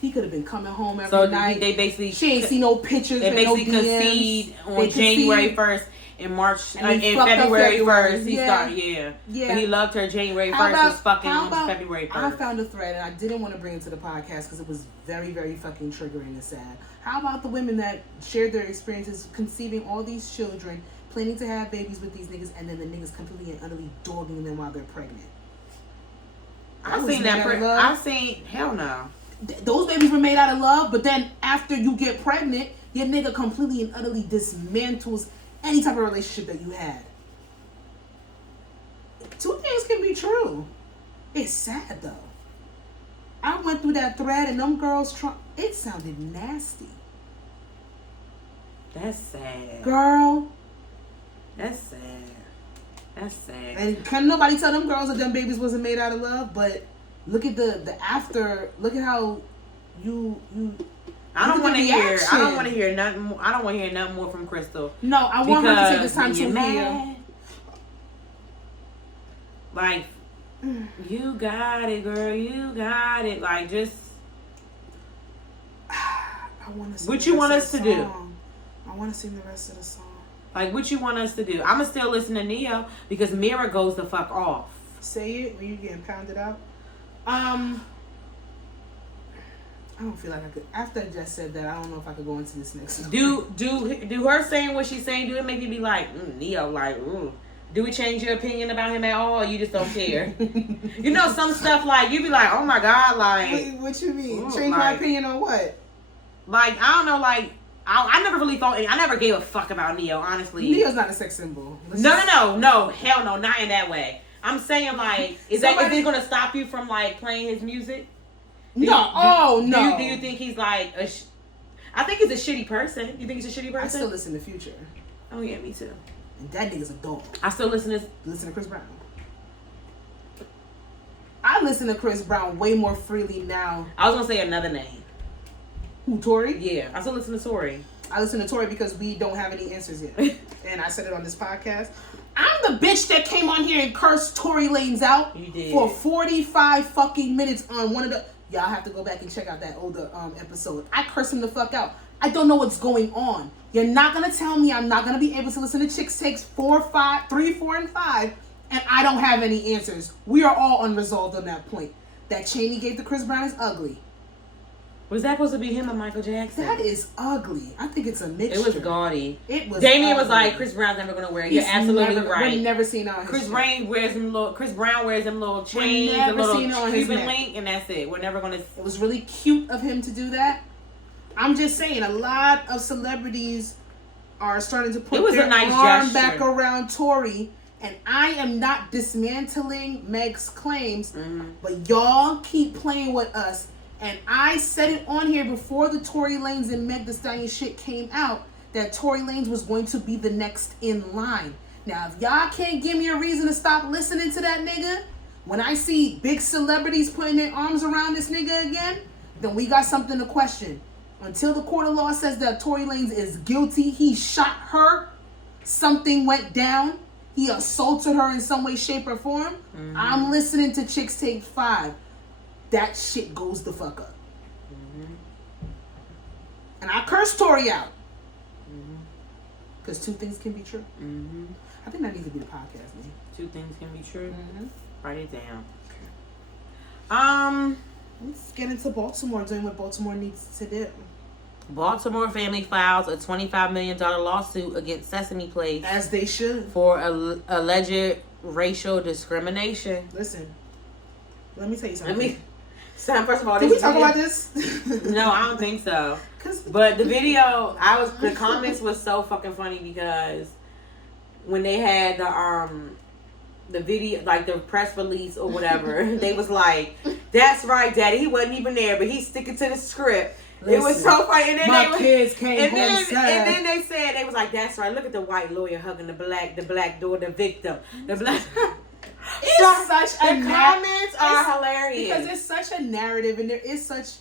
He could have been coming home every night. They basically she ain't see no pictures. They basically concede on January 1st. In March, in February 1st, he started, But he loved her January 1st, was fucking on February 1st. I found a thread, and I didn't want to bring it to the podcast because it was very, very fucking triggering and sad. How about the women that shared their experiences conceiving all these children, planning to have babies with these niggas, and then the niggas completely and utterly dogging them while they're pregnant? I've seen that. Hell no. Those babies were made out of love, but then after you get pregnant, your nigga completely and utterly dismantles any type of relationship that you had. Two things can be true. It's sad though. I went through that thread and them girls it sounded nasty. That's sad. Girl. That's sad. That's sad. And can nobody tell them girls that them babies wasn't made out of love? But look at the after. Look at how you. I don't want to hear nothing more. I don't want to hear nothing more from Crystal. No, I want her to take this time to hear. Like, you got it, girl. You got it. Like, just. I want to. What you want us to do? I want to sing the rest of the song. Like, what you want us to do? I'ma still listen to Neo because Mira goes the fuck off. Say it when you getting pounded out. I don't feel like I could. After I just said that, I don't know if I could go into this next. Do her saying what she's saying? Do it make you be like Neo? Like, ooh. Do we change your opinion about him at all? Or you just don't care? You know, some stuff like you be like, oh my god, like. What you mean? Ooh, change my opinion on what? Like I don't know, like. I never really thought. I never gave a fuck about Neo, honestly. Neo's not a sex symbol. No, hell no, not in that way. I'm saying like, is it gonna stop you from like playing his music? No. Do you think he's like I think he's a shitty person. You think he's a shitty person? I still listen to Future. Oh yeah, me too. And that nigga's a dog. I still listen to Chris Brown. I listen to Chris Brown way more freely now. I was gonna say another name. Who, Tory? Yeah, I still listen to Tory. I listen to Tory because we don't have any answers yet. And I said it on this podcast. I'm the bitch that came on here and cursed Tory Lanez out. You did. For 45 fucking minutes on one of the... Y'all have to go back and check out that older episode. I cursed him the fuck out. I don't know what's going on. You're not going to tell me I'm not going to be able to listen to Chicks Takes 3, 4, and 5, and I don't have any answers. We are all unresolved on that point. That chain he gave to Chris Brown is ugly. Was that supposed to be him or Michael Jackson? That is ugly. I think it's a mixture. It was gaudy. It was. Damien was like, Chris Brown's never gonna wear it. You're absolutely right. We've never seen on Chris Brown wears them little chains, a little Cuban link, and that's it. We're never gonna. It was really cute of him to do that. I'm just saying, a lot of celebrities are starting to put their arm back around Tory. And I am not dismantling Meg's claims, but y'all keep playing with us. And I said it on here before the Tory Lanez and Meg Thee Stallion shit came out that Tory Lanez was going to be the next in line. Now, if y'all can't give me a reason to stop listening to that nigga, when I see big celebrities putting their arms around this nigga again, then we got something to question. Until the court of law says that Tory Lanez is guilty, he shot her, something went down, he assaulted her in some way, shape, or form, I'm listening to Chicks Take 5. that shit goes the fuck up. And I cursed Tori out. Because two things can be true. I think that needs to be the podcast name. Two things can be true. Write it down. Let's get into Baltimore, doing what Baltimore needs to do. Baltimore family files a $25 million lawsuit against Sesame Place. As they should. For alleged racial discrimination. Listen, let me tell you something. First of all, did we talk about this? No, I don't think so. But the video, the comments was so fucking funny because when they had the video, like the press release or whatever, they was like, "That's right, Daddy. He wasn't even there, but he's sticking to the script." Listen, it was so funny. And then kids came and then they said, they was like, "That's right. Look at the white lawyer hugging the black door, the victim, the black." It's such a comments are hilarious because it's such a narrative, and there is such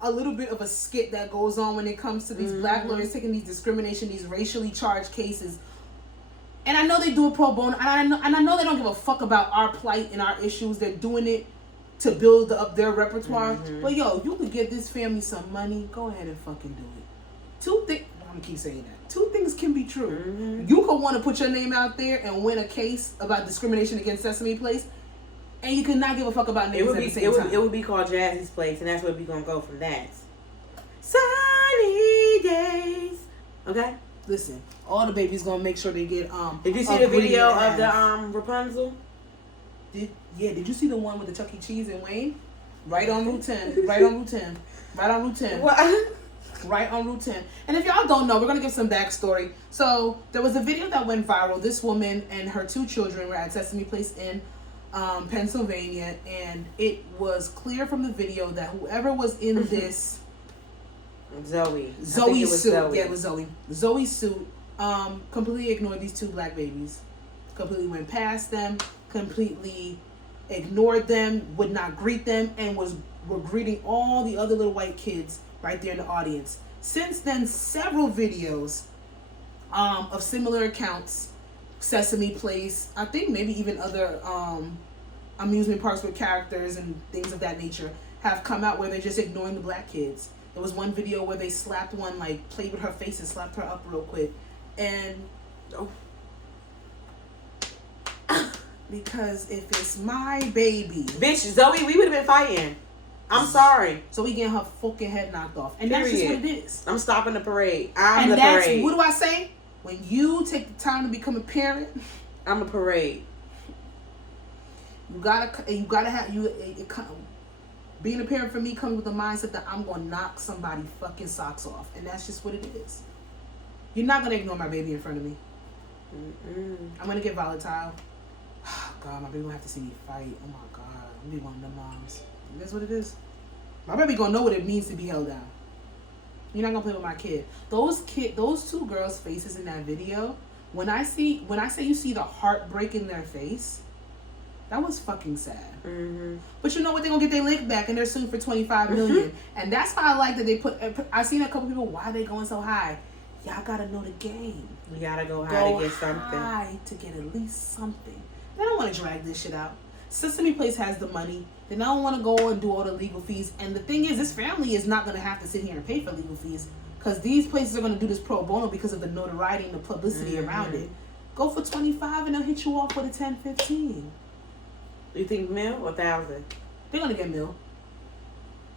a little bit of a skit that goes on when it comes to these black lawyers taking these discrimination, these racially charged cases. And I know they do it pro bono, and I know they don't give a fuck about our plight and our issues. They're doing it to build up their repertoire. But yo, you could get this family some money. Go ahead and fucking do it. I'm gonna keep saying that. Two things can be true. You could want to put your name out there and win a case about discrimination against Sesame Place, and you could not give a fuck about names at the same time. It would be called Jazzy's Place, and that's where we're gonna go from that. Sunny days. Okay. Listen, all the babies gonna make sure they get Did you see the video of the Rapunzel? Did you see the one with the Chuck E. Cheese in Wayne? Right on Route 10. Right on Route 10. Right on Route 10. What? Right on Route 10. And if y'all don't know, we're going to give some backstory. So, there was a video that went viral. This woman and her two children were at Sesame Place in Pennsylvania. And it was clear from the video that whoever was in this... Zoe's suit. Yeah, it was Zoe. Zoe's suit completely ignored these two black babies. Completely went past them. Completely ignored them. Would not greet them. And were greeting all the other little white kids right there in the audience. Since then, several videos of similar accounts, Sesame Place, I think maybe even other amusement parks with characters and things of that nature have come out where they're just ignoring the black kids. There was one video where they slapped one, like played with her face and slapped her up real quick. And because if it's my baby, bitch, Zoe, we would have been fighting. I'm sorry. So we getting her fucking head knocked off. And that's just what it is. I'm stopping the parade. I'm the parade. What do I say? When you take the time to become a parent, I'm a parade. You gotta have being a parent for me comes with the mindset that I'm gonna knock somebody fucking socks off, and that's just what it is. You're not gonna ignore my baby in front of me. I'm gonna get volatile. God, my baby gonna have to see me fight. Oh my God, I'm gonna be one of them moms. That's what it is. My baby gonna know what it means to be held down. You're not gonna play with my kid. Those two girls' faces in that video. When I say you see the heartbreak in their face, that was fucking sad. But you know what? They're gonna get their lick back, and they're sued for $25 million. And that's why I like that they put. I seen a couple people. Why are they going so high? Y'all gotta know the game. You gotta go high to get something. High to get at least something. They don't want to drag this shit out. Sesame Place has the money. They don't want to go and do all the legal fees. And the thing is, this family is not going to have to sit here and pay for legal fees, because these places are going to do this pro bono because of the notoriety and the publicity around it. Go for 25 and they'll hit you off with a 10, 15. You think mil or 1,000? They're going to get mil.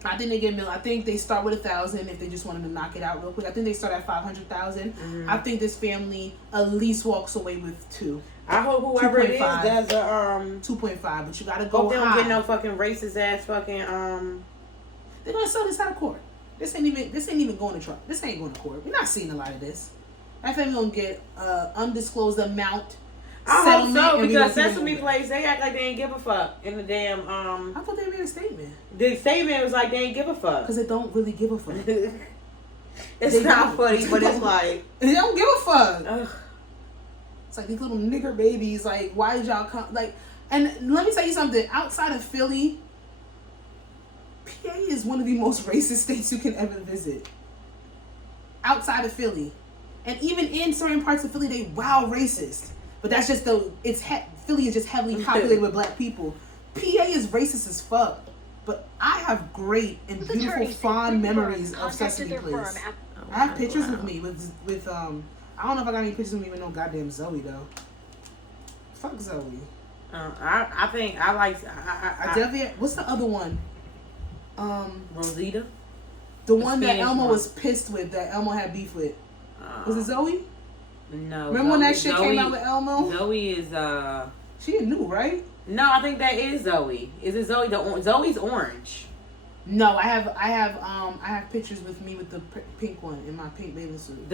I think they get mil. I think they start with 1,000 if they just wanted to knock it out real quick. I think they start at 500,000. I think this family at least walks away with 2. I hope whoever 2. It is does a 2.5, but you gotta go. Hope they don't get no fucking racist ass fucking They're gonna sell this out of court. This ain't even going to trial. This ain't going to court. We're not seeing a lot of this. That family gonna get undisclosed amount. I hope so, because Sesame Place, they act like they ain't give a fuck in the damn I thought they made a statement. The statement was like they ain't give a fuck. Because they don't really give a fuck. It's not funny, but it's like they don't give a fuck. Ugh. It's like these little nigger babies. Like, why did y'all come? Like, and let me tell you something. Outside of Philly, PA is one of the most racist states you can ever visit. Outside of Philly, and even in certain parts of Philly, they racist. But that's just Philly is just heavily populated with black people. PA is racist as fuck. But I have great and beautiful, fond memories of Sesame Place. I have pictures with me with I don't know if I got any pictures of me with no goddamn Zoe though. Fuck Zoe. I think I like. I definitely. What's the other one? Rosita. The one that Elmo was pissed with, that Elmo had beef with. Was it Zoe? No. Remember when that shit came out with Elmo? Zoe is She new, right? No, I think that is Zoe. Is it Zoe? Zoe's orange. No, I have pictures with me with the pink one in my pink bathing suit.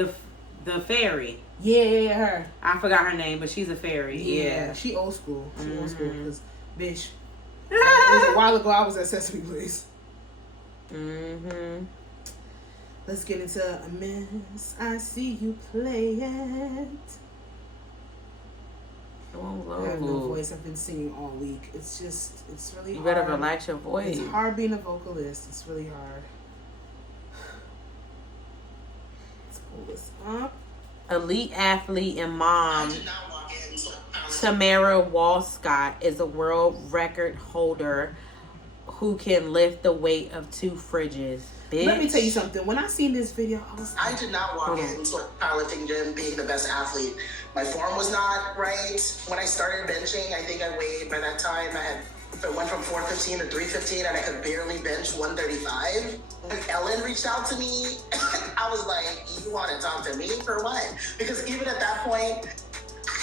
The fairy. Yeah, her. I forgot her name, but she's a fairy. Yeah. She old school. She old school because, bitch, it was a while ago I was at Sesame Place. Let's get into a mess. I see you play it. I have no voice. I've been singing all week. It's really hard. You better relax your voice. It's hard being a vocalist. It's really hard. Let's pull this up. Elite athlete and mom Tamara Walscott is a world record holder who can lift the weight of 2 fridges. Bitch. Let me tell you something. When I seen this video, I was like, I did not walk into a powerlifting gym being the best athlete. My form was not right. When I started benching, I think I weighed, by that time, I went from 415 to 315, and I could barely bench 135. When Ellen reached out to me, I was like, you want to talk to me for what? Because even at that point,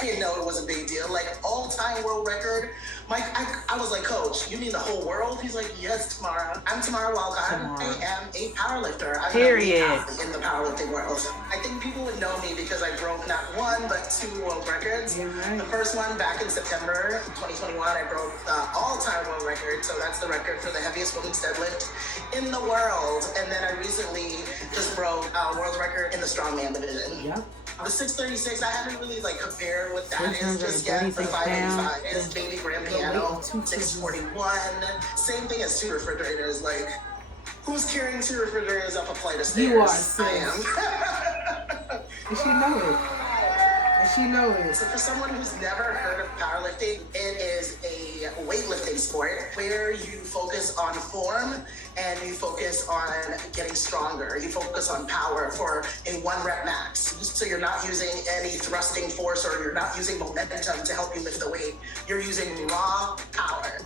I didn't know it was a big deal. Like, all-time world record. I was like, Coach, you mean the whole world? He's like, yes, Tamara. I'm Tamara Walcott. I am a powerlifter. I'm Period. in the powerlifting world. I think people would know me because I broke not 1, but 2 world records. Yeah, right. The first one back in September 2021, I broke the all-time world record. So that's the record for the heaviest women's deadlift in the world. And then I recently just broke a world record in the strongman division. yep. The 636, I haven't really compared what that is just yet. The 585 is baby grand piano. 641, same thing as 2 refrigerators. Like, who's carrying 2 refrigerators up a flight of stairs? You are. I am. And she know it. She know it. So for someone who's never heard of powerlifting, it is a weightlifting sport where you focus on form and you focus on getting stronger. You focus on power for a 1 rep max. So you're not using any thrusting force or you're not using momentum to help you lift the weight. You're using raw power.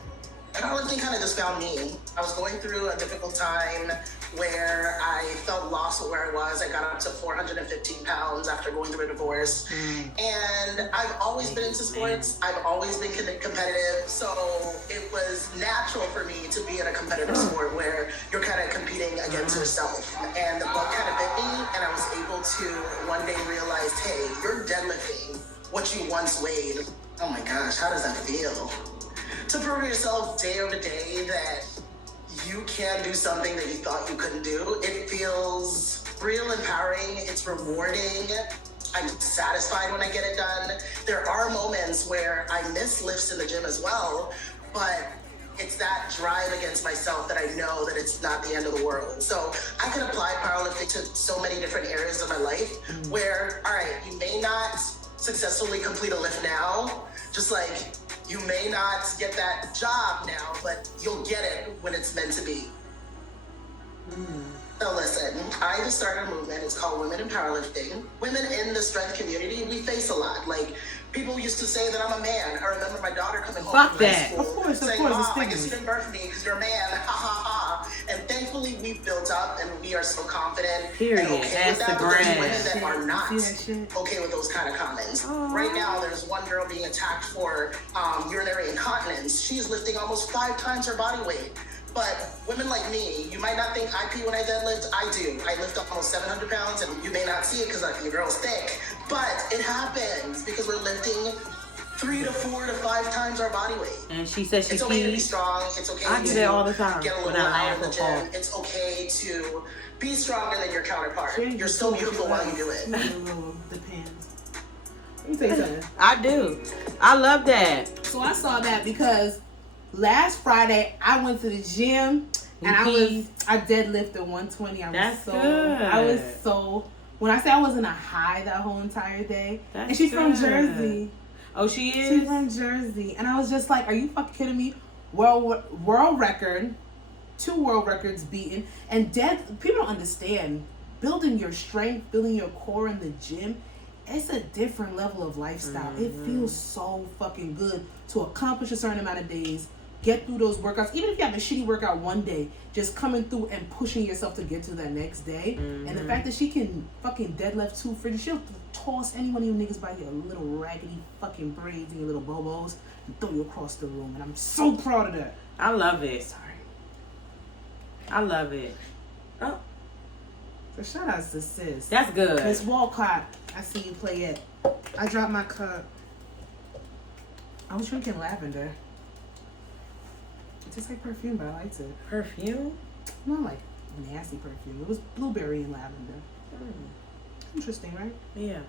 Powerlifting kind of just found me. I was going through a difficult time where I felt lost with where I was. I got up to 415 pounds after going through a divorce. And I've always been into sports. I've always been competitive. So it was natural for me to be in a competitive sport where you're kind of competing against yourself. And the bug kind of bit me, and I was able to one day realize, hey, you're deadlifting what you once weighed. Oh my gosh, how does that feel? To prove to yourself day over day that you can do something that you thought you couldn't do. It feels real empowering. It's rewarding. I'm satisfied when I get it done. There are moments where I miss lifts in the gym as well, but it's that drive against myself that I know that it's not the end of the world. So I can apply powerlifting to so many different areas of my life where, all right, you may not successfully complete a lift now, just like you may not get that job now, but you'll get it when it's meant to be. So listen, I just started a movement. It's called Women in Powerlifting. Women in the strength community, we face a lot. Like, people used to say that I'm a man. I remember my daughter coming home from high school saying, Mom, I guess you didn't birth me because you're a man. Ha ha ha. And thankfully, we've built up and we are so confident and okay with that. But there's women that are not okay with those kind of comments. Right now, there's one girl being attacked for urinary incontinence. She's lifting almost 5 times her body weight. But women like me, you might not think I pee when I deadlift. I do. I lift up almost 700 pounds, and you may not see it because your girl's thick. But it happens because we're lifting 3 to 4 to 5 times our body weight. And she says it's okay to be strong. It's okay I do that all the time. Get a little out of the gym. It's okay to be stronger than your counterpart. You're still beautiful while you do it. Depends. Let me tell you something. I do. I love that. So I saw that because last Friday I went to the gym and I deadlifted 120. When I say I was in a high that whole entire day. And she's from Jersey. Oh, she is? She's from Jersey. And I was just like, are you fucking kidding me? World record 2 world records beaten, and people don't understand. Building your strength, building your core in the gym, it's a different level of lifestyle. It feels so fucking good to accomplish a certain amount of days, get through those workouts. Even if you have a shitty workout one day, just coming through and pushing yourself to get to that next day. And the fact that she can fucking deadlift 2 fridges, she'll toss any one of you niggas by your little raggedy fucking braids and your little bobos and throw you across the room. And I'm so proud of that. I love it. Sorry. I love it. Oh. So shout outs to sis. That's good. Miss Walcott, I see you play it. I dropped my cup. I was drinking lavender. It tastes like perfume, but I liked it. Perfume? Not like nasty perfume. It was blueberry and lavender. Interesting, right? Yeah.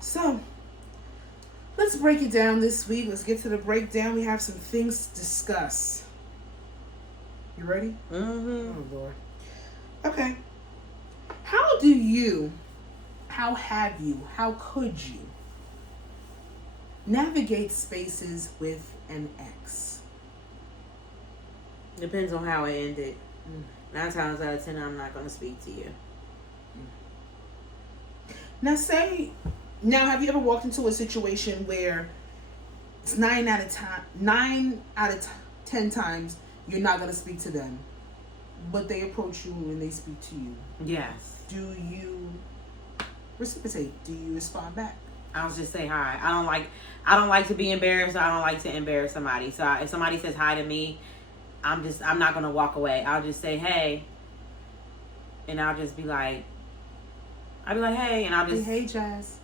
So, let's break it down this week. Let's get to the breakdown. We have some things to discuss. You ready? Mm-hmm. Oh, Lord. Okay. How could you navigate spaces with an ex? Depends on how it ended. 9 times out of 10, I'm not going to speak to you. Now, have you ever walked into a situation where it's 9 out of 10 times you're not going to speak to them, but they approach you and they speak to you? Yes. Do you reciprocate? Do you respond back? I'll just say hi. I don't like to be embarrassed. I don't like to embarrass somebody. So if somebody says hi to me, I'm not going to walk away. I'll just say, hey. And I'll just be like, hey. And I'll just, hey, Jazz.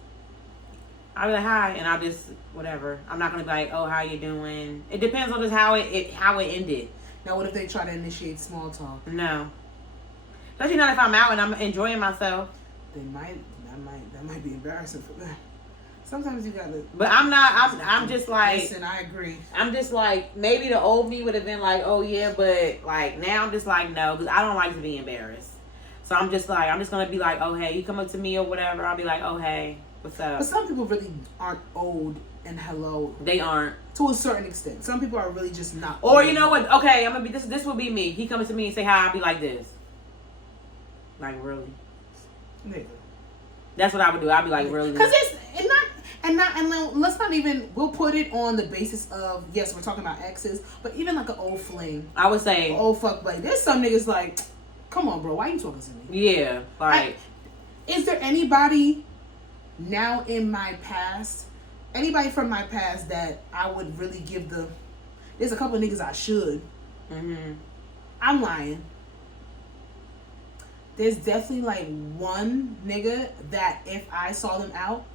I'll be like, hi. And I'll just, whatever. I'm not going to be like, oh, how you doing? It depends on just how it ended. Now, what if they try to initiate small talk? No. Especially not if I'm out and I'm enjoying myself. That might be embarrassing for them. Sometimes you gotta. But I'm just like. Listen, I agree. I'm just like, maybe the old me would have been like, oh yeah, but like now I'm just like, no, because I don't like to be embarrassed. So I'm just gonna be like, oh hey, you come up to me or whatever. I'll be like, oh hey, what's up? But some people really aren't old and hello. They aren't. To a certain extent. Some people are really just not. Or old. You know what? Okay, I'm gonna be this would be me. He comes to me and say hi, I'll be like this. Like really? Nigga. That's what I would do. I'd be like, really? Because let's not even, we'll put it on the basis of, yes, we're talking about exes, but even like an old fling. I would say. Old fuck buddy. There's some niggas like, come on, bro, why you talking to me? Yeah, like. Is there anybody now in my past, anybody from my past that I would really give there's a couple of niggas I should. Mm-hmm. I'm lying. There's definitely like one nigga that if I saw them out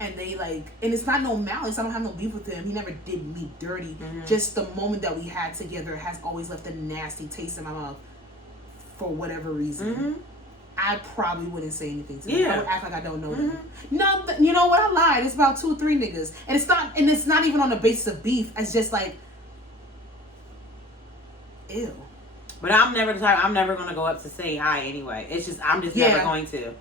and they like, and it's not no malice, I don't have no beef with him, he never did me dirty. Mm-hmm. Just the moment that we had together has always left a nasty taste in my mouth for whatever reason. Mm-hmm. I probably wouldn't say anything to them. Yeah. I would act like I don't know them. No, you know what? I lied. It's about 2 or 3 niggas, and it's not even on the basis of beef. It's just like, ew. But I'm never gonna go up to say hi anyway. It's just I'm just never going to.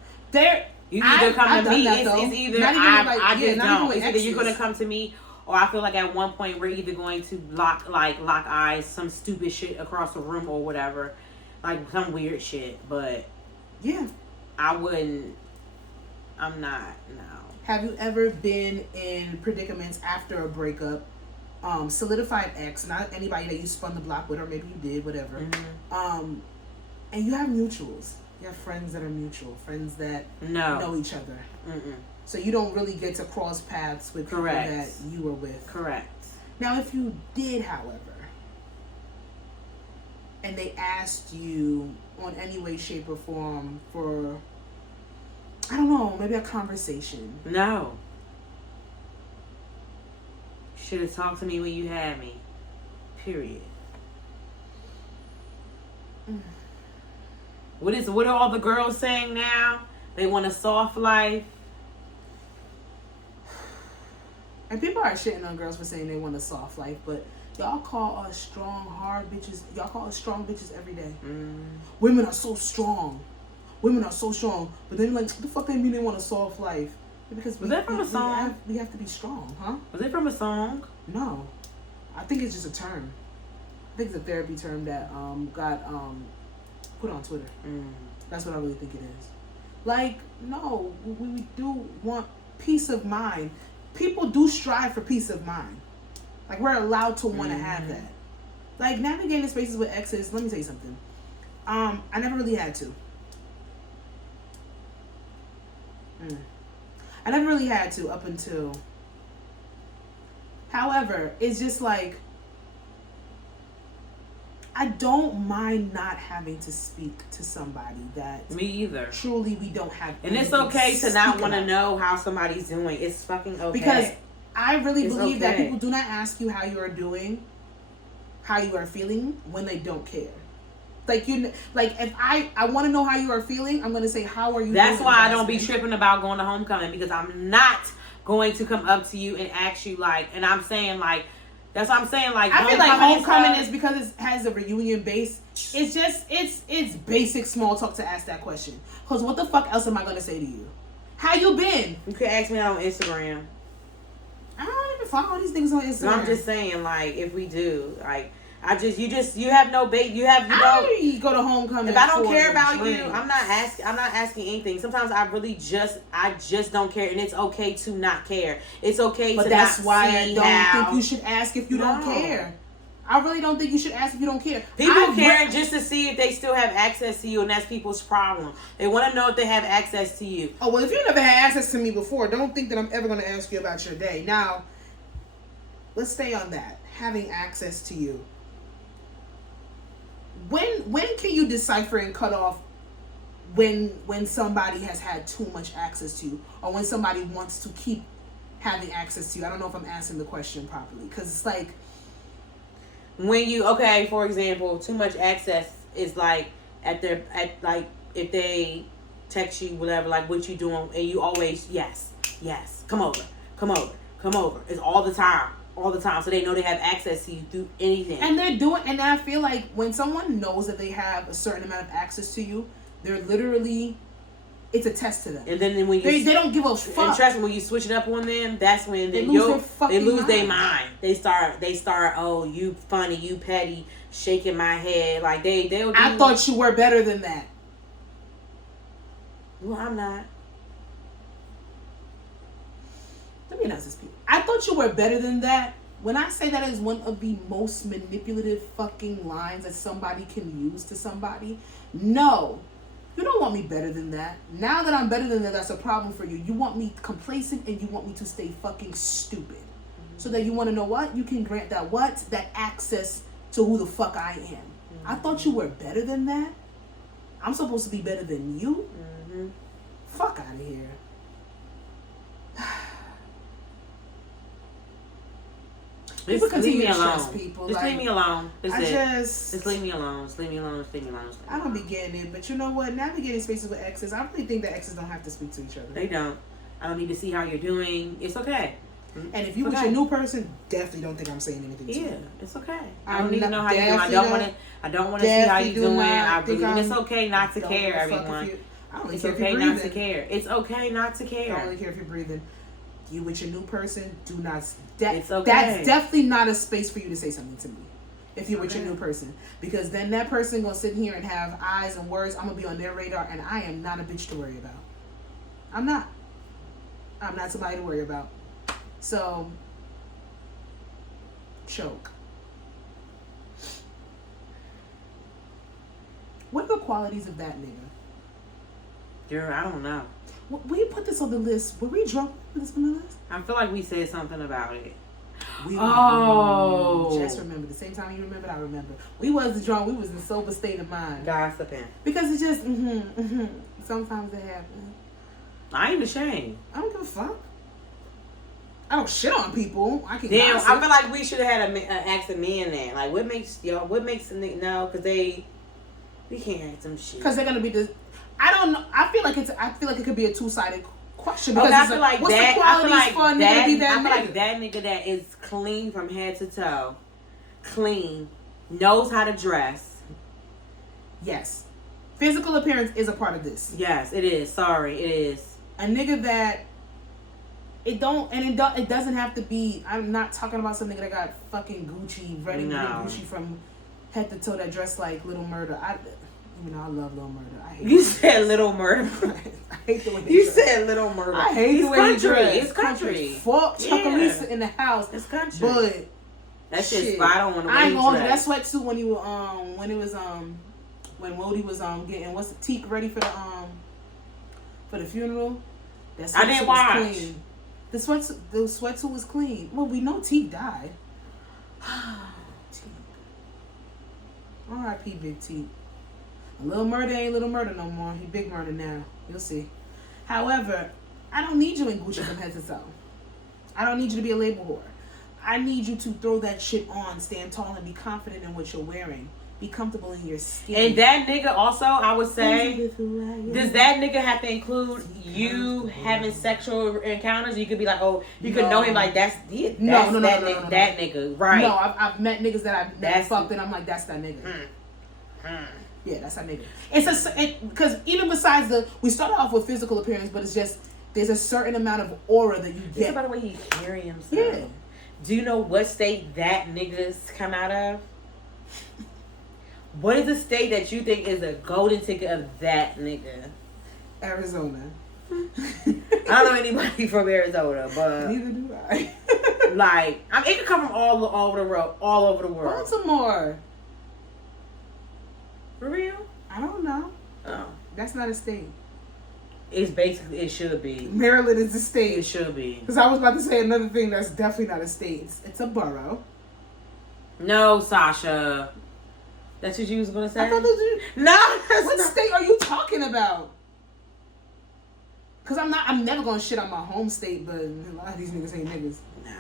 You either come to me. It's either I just don't. It's either you're gonna come to me, or I feel like at one point we're either going to lock eyes, some stupid shit across the room or whatever, like some weird shit. But yeah, I wouldn't. I'm not. No. Have you ever been in predicaments after a breakup? Solidified ex, not anybody that you spun the block with, or maybe you did, whatever. Mm-hmm. And you have mutuals. You have friends that are mutual, friends that know each other. Mm-mm. So you don't really get to cross paths with people that you were with. Correct. Now, if you did, however, and they asked you on any way, shape, or form for, I don't know, maybe a conversation. No. Should have talked to me when you had me. Period. What are all the girls saying now? They want a soft life. And people are shitting on girls for saying they want a soft life, but y'all call us strong, hard bitches. Y'all call us strong bitches every day. Women are so strong. Women are so strong. But then like, what the fuck they mean they want a soft life? Because was that from a song? We have to be strong, huh? Was it from a song? No. I think it's just a term. I think it's a therapy term that got put on Twitter. That's what I really think it is. Like, no, we do want peace of mind. People do strive for peace of mind. Like, we're allowed to want to have that. Like, navigating spaces with exes, let me tell you something. I never really had to. I never really had to up until... However, it's just like... I don't mind not having to speak to somebody that... Me either. Truly, we don't have... And it's okay to not want to know how somebody's doing. It's fucking okay. Because I really believe that people do not ask you how you are doing, how you are feeling, when they don't care. Like, if I want to know how you are feeling, I'm going to say, how are you That's doing? why I don't be tripping about going to homecoming, because I'm not going to come up to you and ask you, like, and I'm saying, like, that's what I'm saying, like, I feel like homecoming is because it has a reunion base. It's just, it's basic small talk to ask that question. Because what the fuck else am I going to say to you? How you been? You can ask me that on Instagram. I don't even follow these things on Instagram. No, I'm just saying, like, if we do, like, you have no bait. You don't go to homecoming. If I don't care about you, I'm not asking anything. Sometimes I just don't care, and it's okay to not care. It's okay but to that's not why see I don't think you should ask if you don't care. I really don't think you should ask if you don't care. People care just to see if they still have access to you, and that's people's problem. They want to know if they have access to you. Oh, well, if you never had access to me before, don't think that I'm ever going to ask you about your day. Now, let's stay on that. Having access to you. When can you decipher and cut off when somebody has had too much access to you, or when somebody wants to keep having access to you? I don't know if I'm answering the question properly, because it's like when you for example, too much access is like like if they text you whatever, like what you doing, and you always yes, come over. It's all the time, so they know they have access to you through anything. And they're doing, and I feel like when someone knows that they have a certain amount of access to you, they're literally, it's a test to them. And then when they don't give a fuck. And trust me, when you switch it up on them, that's when they lose their mind. They start, oh, you funny, you petty, shaking my head, like they'll do. I thought you were better than that. Well, I'm not. Let me announce this, people. I thought you were better than that. When I say that is one of the most manipulative fucking lines that somebody can use to somebody. No. You don't want me better than that. Now that I'm better than that, that's a problem for you. You want me complacent, and you want me to stay fucking stupid. So that you want to know what? You can grant that access to who the fuck I am. I thought you were better than that. I'm supposed to be better than you? Fuck out of here. Just leave me alone. People. Just leave me alone. Just leave me alone. I don't be getting it, but you know what? Navigating spaces with exes, I really think that exes don't have to speak to each other. They don't. I don't need to see how you're doing. It's okay. And if you with your new person, definitely don't think I'm saying anything to you. Yeah, it's okay. I don't need to know how you're doing. I don't want to see how you're doing. It's okay not to care, everyone. It's okay not to care. It's okay not to care. I don't really care if you're breathing. You with your new person, do not. It's okay. That's definitely not a space for you to say something to me. If you're with your new person, because then that person gonna sit here and have eyes and words. I'm gonna be on their radar, and I am not a bitch to worry about. I'm not somebody to worry about. So, choke. What are the qualities of that nigga? Girl, I don't know. We put this on the list. Were we drunk with this on the list? I feel like we said something about it. Just remember. The same time you remembered, I remember. We wasn't drunk. We was in a sober state of mind. Gossiping. Because it's just, sometimes it happens. I ain't ashamed. I don't give a fuck. I don't shit on people. I can. Damn, gossip. I feel like we should have had asked a man that. Like, what makes a nigga know? Because we can't ask them shit. Because they're gonna be I don't know. I feel like it could be a two-sided question. Because I feel like what's that. the qualities for a nigga to be that I feel nigga? like that nigga that is clean from head to toe, clean, knows how to dress. Yes, physical appearance is a part of this. Yes, it is. Sorry, it is. A nigga that it doesn't have to be. I'm not talking about some nigga that got fucking Gucci, ready to get Gucci from head to toe that dress like Little Murder. I love Little Murder. I hate you said Little Murder. I hate the way you said Little Murder. I hate the way he dressed. It's country. Fuck Chuckarisa in the house. It's country. But that shit's spot on when I ain't gonna do that sweatsuit when you when Wody was getting teak ready for the funeral. That sweatsuit I didn't watch. Was clean. The sweatsuit was clean. Well, we know Teak died. R.I.P. Big Teak. Little Murder ain't Little Murder no more. He Big Murder now. You'll see. However, I don't need you in Gucci from head to toe. I don't need you to be a label whore. I need you to throw that shit on, stand tall, and be confident in what you're wearing. Be comfortable in your skin. And that nigga also, I would say, does that nigga have to include you having sexual encounters? You could be like, oh, you could know him like that's that nigga, right? No, I've met niggas that I've never fucked, and I'm like, that's that nigga. Yeah, that's that nigga. Because even besides we started off with physical appearance, but it's just there's a certain amount of aura that you get. It's about the way he carry himself. Yeah. Do you know what state that niggas come out of? What is the state that you think is a golden ticket of that nigga? Arizona. I don't know anybody from Arizona, but neither do I. Like, I mean, it could come from all over the world. Baltimore. For real? I don't know. Oh, that's not a state. It's basically, it should be. Maryland is a state. It should be. Because I was about to say another thing that's definitely not a state. It's a borough. No, Sasha. That's what you was gonna say? I thought no. What state are you talking about? Because I'm never gonna shit on my home state, but a lot of these niggas ain't niggas. No.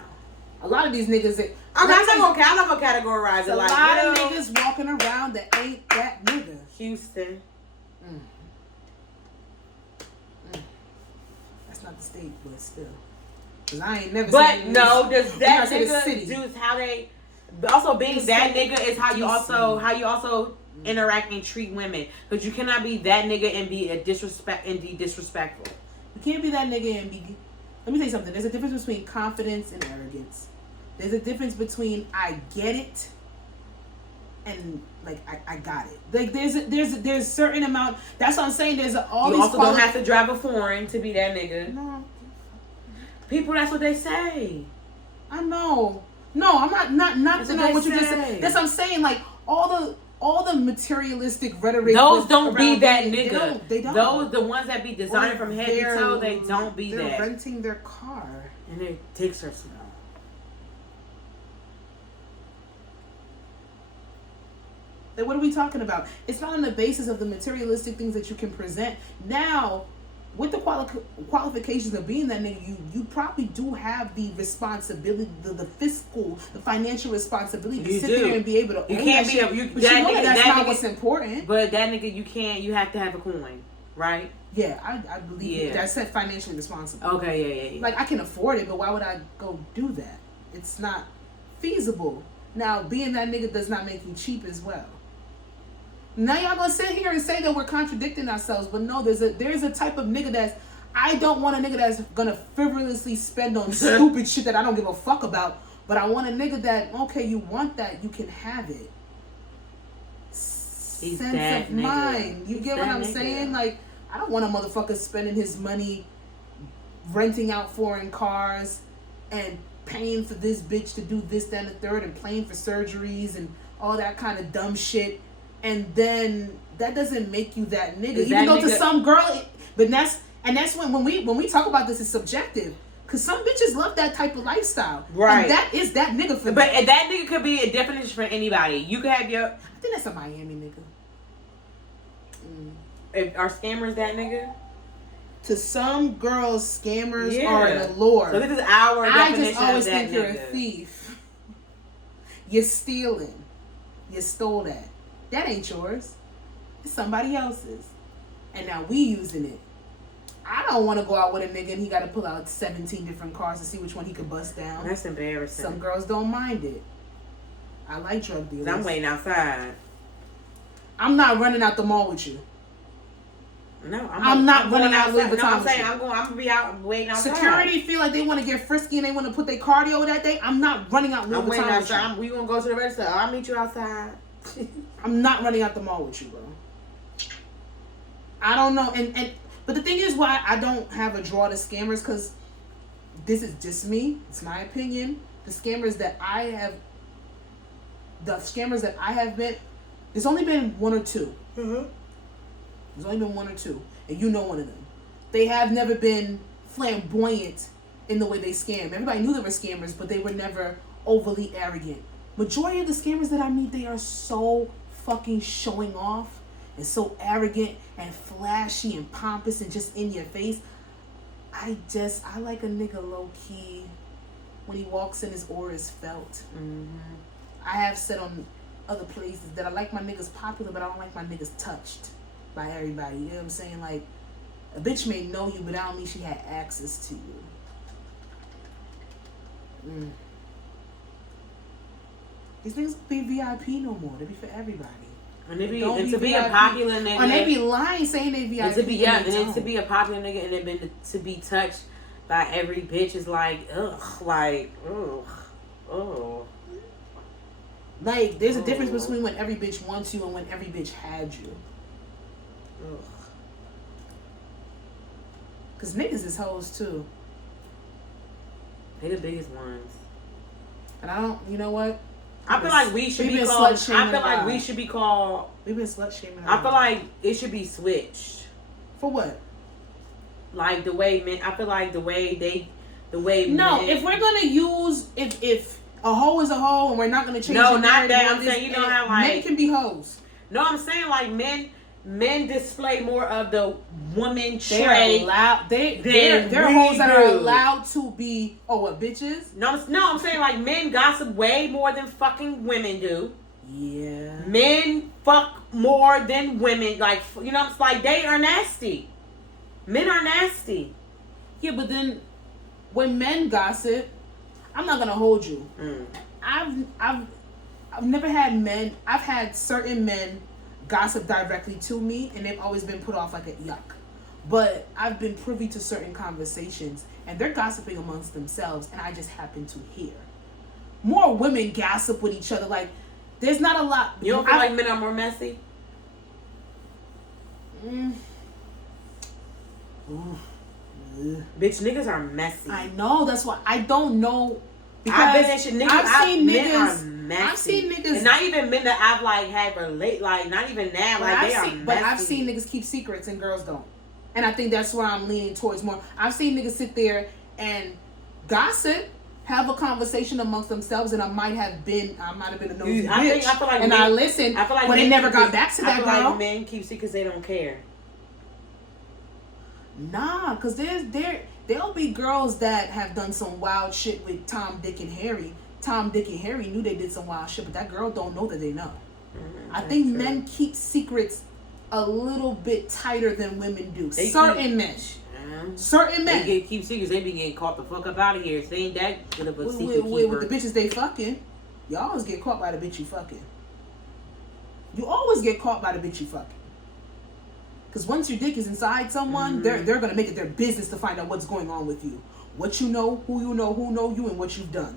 A lot of these niggas ain't. I'm not gonna categorize it like that. A lot of niggas walking around that ain't that nigga. Houston. That's not the state, but still. Because I ain't never But no, does that nigga do how they... Also, being that nigga is how you also interact and treat women. Because you cannot be that nigga and be disrespectful. You can't be that nigga and be. Let me tell you something. There's a difference between confidence and arrogance. There's a difference between I get it and like I got it. Like there's certain amount. That's what I'm saying. There's all you these. Also don't have to drive a foreign to be that nigga. No. People, that's what they say. I know. No, I'm not to know what you just said. That's what I'm saying. Like all the materialistic rhetoric. Those don't be that nigga. They don't. Those the ones that be designing from head to toe. They don't be that. They're renting their car and they takes her smell. Like, what are we talking about? It's not on the basis of the materialistic things that you can present. Now, with the qualifications of being that nigga, you probably do have the responsibility, the fiscal, the financial responsibility to sit there and be able to own that shit. But you know that's not what's important. But that nigga, you have to have a coin, right? Yeah, I believe that said financially responsible. Okay, yeah. Like, I can afford it, but why would I go do that? It's not feasible. Now, being that nigga does not make you cheap as well. Now y'all gonna sit here and say that we're contradicting ourselves, but no, there's a type of nigga that's, I don't want a nigga that's gonna frivolously spend on stupid shit that I don't give a fuck about, but I want a nigga that, okay, you want that, you can have it. Sense of mind. You get what I'm saying? Like, I don't want a motherfucker spending his money renting out foreign cars and paying for this bitch to do this, that, and the third, and paying for surgeries and all that kind of dumb shit. And then that doesn't make you that nigga. Even though to some girl, but that's when we talk about this, it's subjective. Cause some bitches love that type of lifestyle. Right. And that is that nigga for me. But that nigga could be a definition for anybody. You could have your. I think that's a Miami nigga. Are scammers that nigga? To some girls, scammers are an allure. So this is our definition. I just always of that think you're a thief. You're stealing. You stole that. That ain't yours. It's somebody else's. And now we using it. I don't want to go out with a nigga and he got to pull out 17 different cars to see which one he could bust down. That's embarrassing. Some girls don't mind it. I like drug dealers. I'm waiting outside. I'm not running out the mall with you. No, I'm not running out Louis Vuitton. No, I'm saying I'm gonna be out waiting outside. Security feel like they want to get frisky and they want to put their cardio that day. I'm not running out Louis Vuitton. I'm waiting outside. We gonna go to the register. I'll meet you outside. I'm not running out the mall with you, bro. I don't know, but the thing is why I don't have a draw to scammers, because this is just me. It's my opinion. The scammers that I have met, there's only been one or two. Mm-hmm. There's only been one or two, and you know one of them. They have never been flamboyant in the way they scam. Everybody knew they were scammers, but they were never overly arrogant. Majority of the scammers that I meet, they are so fucking showing off and so arrogant and flashy and pompous and just in your face. I like a nigga low key. When he walks in, his aura is felt. Mm-hmm. I have said on other places that I like my niggas popular, but I don't like my niggas touched by everybody. You know what I'm saying? Like, a bitch may know you, but I don't mean she had access to you. These things be VIP no more. They be for everybody. And to be a popular nigga. And they be lying saying they VIP. And to be a popular nigga and then to be touched by every bitch is like, ugh. Like, ugh. Like, there's a difference between when every bitch wants you and when every bitch had you. Ugh. Cause niggas is hoes too. They the biggest ones. And I don't, you know what? I feel like we should be called. We've been slut shaming. I feel like it should be switched. For what? Like the way men. I feel like the way No, men, if we're gonna use if a hoe is a hoe and we're not gonna change. No, not that. I'm saying you know how like men can be hoes. No, I'm saying like men display more of the woman They're trait. allowed. They're hoes that are allowed to be. Oh, what, bitches? No, I'm saying like men gossip way more than fucking women do. Yeah. Men fuck more than women. Like, you know, it's like they are nasty. Men are nasty. Yeah, but then when men gossip, I'm not gonna hold you. I've never had men. I've had certain men gossip directly to me, and they've always been put off like a yuck. But I've been privy to certain conversations, and they're gossiping amongst themselves, and I just happen to hear. More women gossip with each other. Like, there's not a lot. You don't feel like men are more messy? Bitch, niggas are messy. I know. That's why I don't know. Because I've seen niggas, and not even men that I've like had relate, like not even now, like they are messy. But I've seen niggas keep secrets and girls don't, and I think that's where I'm leaning towards more. I've seen niggas sit there and gossip, have a conversation amongst themselves, and I might have been a nosy bitch, I feel like and men, I listened, I feel like but it never got back to that girl. Like men keep secrets they don't care. Nah, cause there'll be girls that have done some wild shit with Tom, Dick, and Harry. Tom, Dick, and Harry knew they did some wild shit, but that girl don't know that they know. I think men keep secrets a little bit tighter than women do. Certain men. They keep secrets. They be getting caught the fuck up out of here. So they ain't that good of a secret keeper. With the bitches they fucking, you always get caught by the bitch you fucking. You always get caught by the bitch you fucking. Because once your dick is inside someone, they're going to make it their business to find out what's going on with you. What you know, who know you, and what you've done.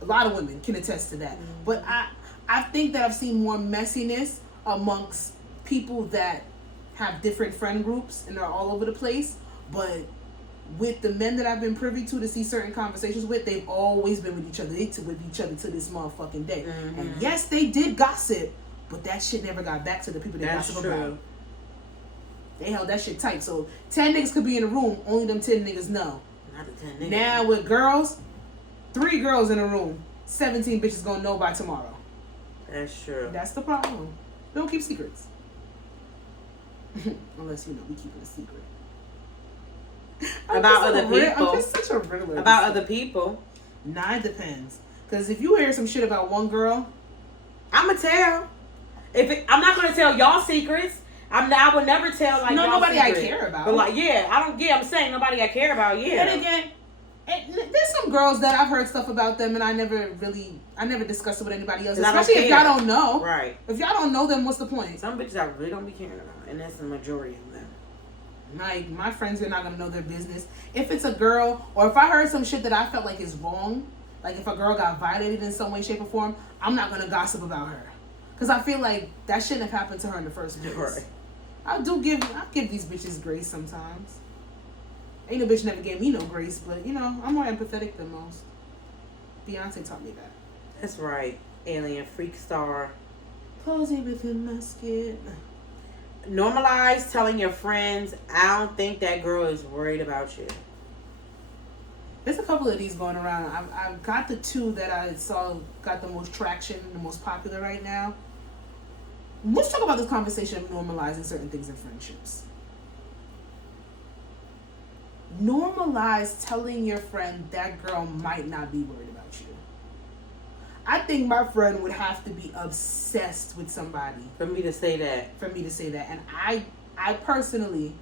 A lot of women can attest to that. But I think that I've seen more messiness amongst people that have different friend groups and are all over the place. But with the men that I've been privy to see certain conversations with, they've always been with each other. They with each other to this motherfucking day. And yes, they did gossip, but that shit never got back to the people that gossip about. They held that shit tight. So 10 niggas could be in a room, only them 10 niggas know. Not the 10 niggas. Now with girls, 3 girls in a room, 17 bitches gonna know by tomorrow. That's true. That's the problem. Don't keep secrets. Unless, we keeping a secret. About other people. I'm just such a riddler. About other people. Nah, it depends. Because if you hear some shit about one girl, I'ma tell. I'm not gonna tell y'all secrets. I would never tell like nobody secret. I care about. But like, I'm saying nobody I care about. Yeah. And again, there's some girls that I've heard stuff about them, and I never discussed it with anybody else. Especially if y'all don't know. Right. If y'all don't know, then what's the point? Some bitches I really don't be caring about, and that's the majority of them. Like, my friends are not gonna know their business. If it's a girl, or if I heard some shit that I felt like is wrong, like if a girl got violated in some way, shape, or form, I'm not gonna gossip about her. Because I feel like that shouldn't have happened to her in the first place. Right. I give these bitches grace sometimes. Ain't a bitch never gave me no grace, but you know, I'm more empathetic than most. Beyonce taught me that. That's right. Alien freak star. Cozy within my skin. Normalize telling your friends, I don't think that girl is worried about you. There's a couple of these going around. I've got the two that I saw got the most traction, the most popular right now. Let's talk about this conversation of normalizing certain things in friendships. Normalize telling your friend that girl might not be worried about you. I think my friend would have to be obsessed with somebody For me to say that. And I personally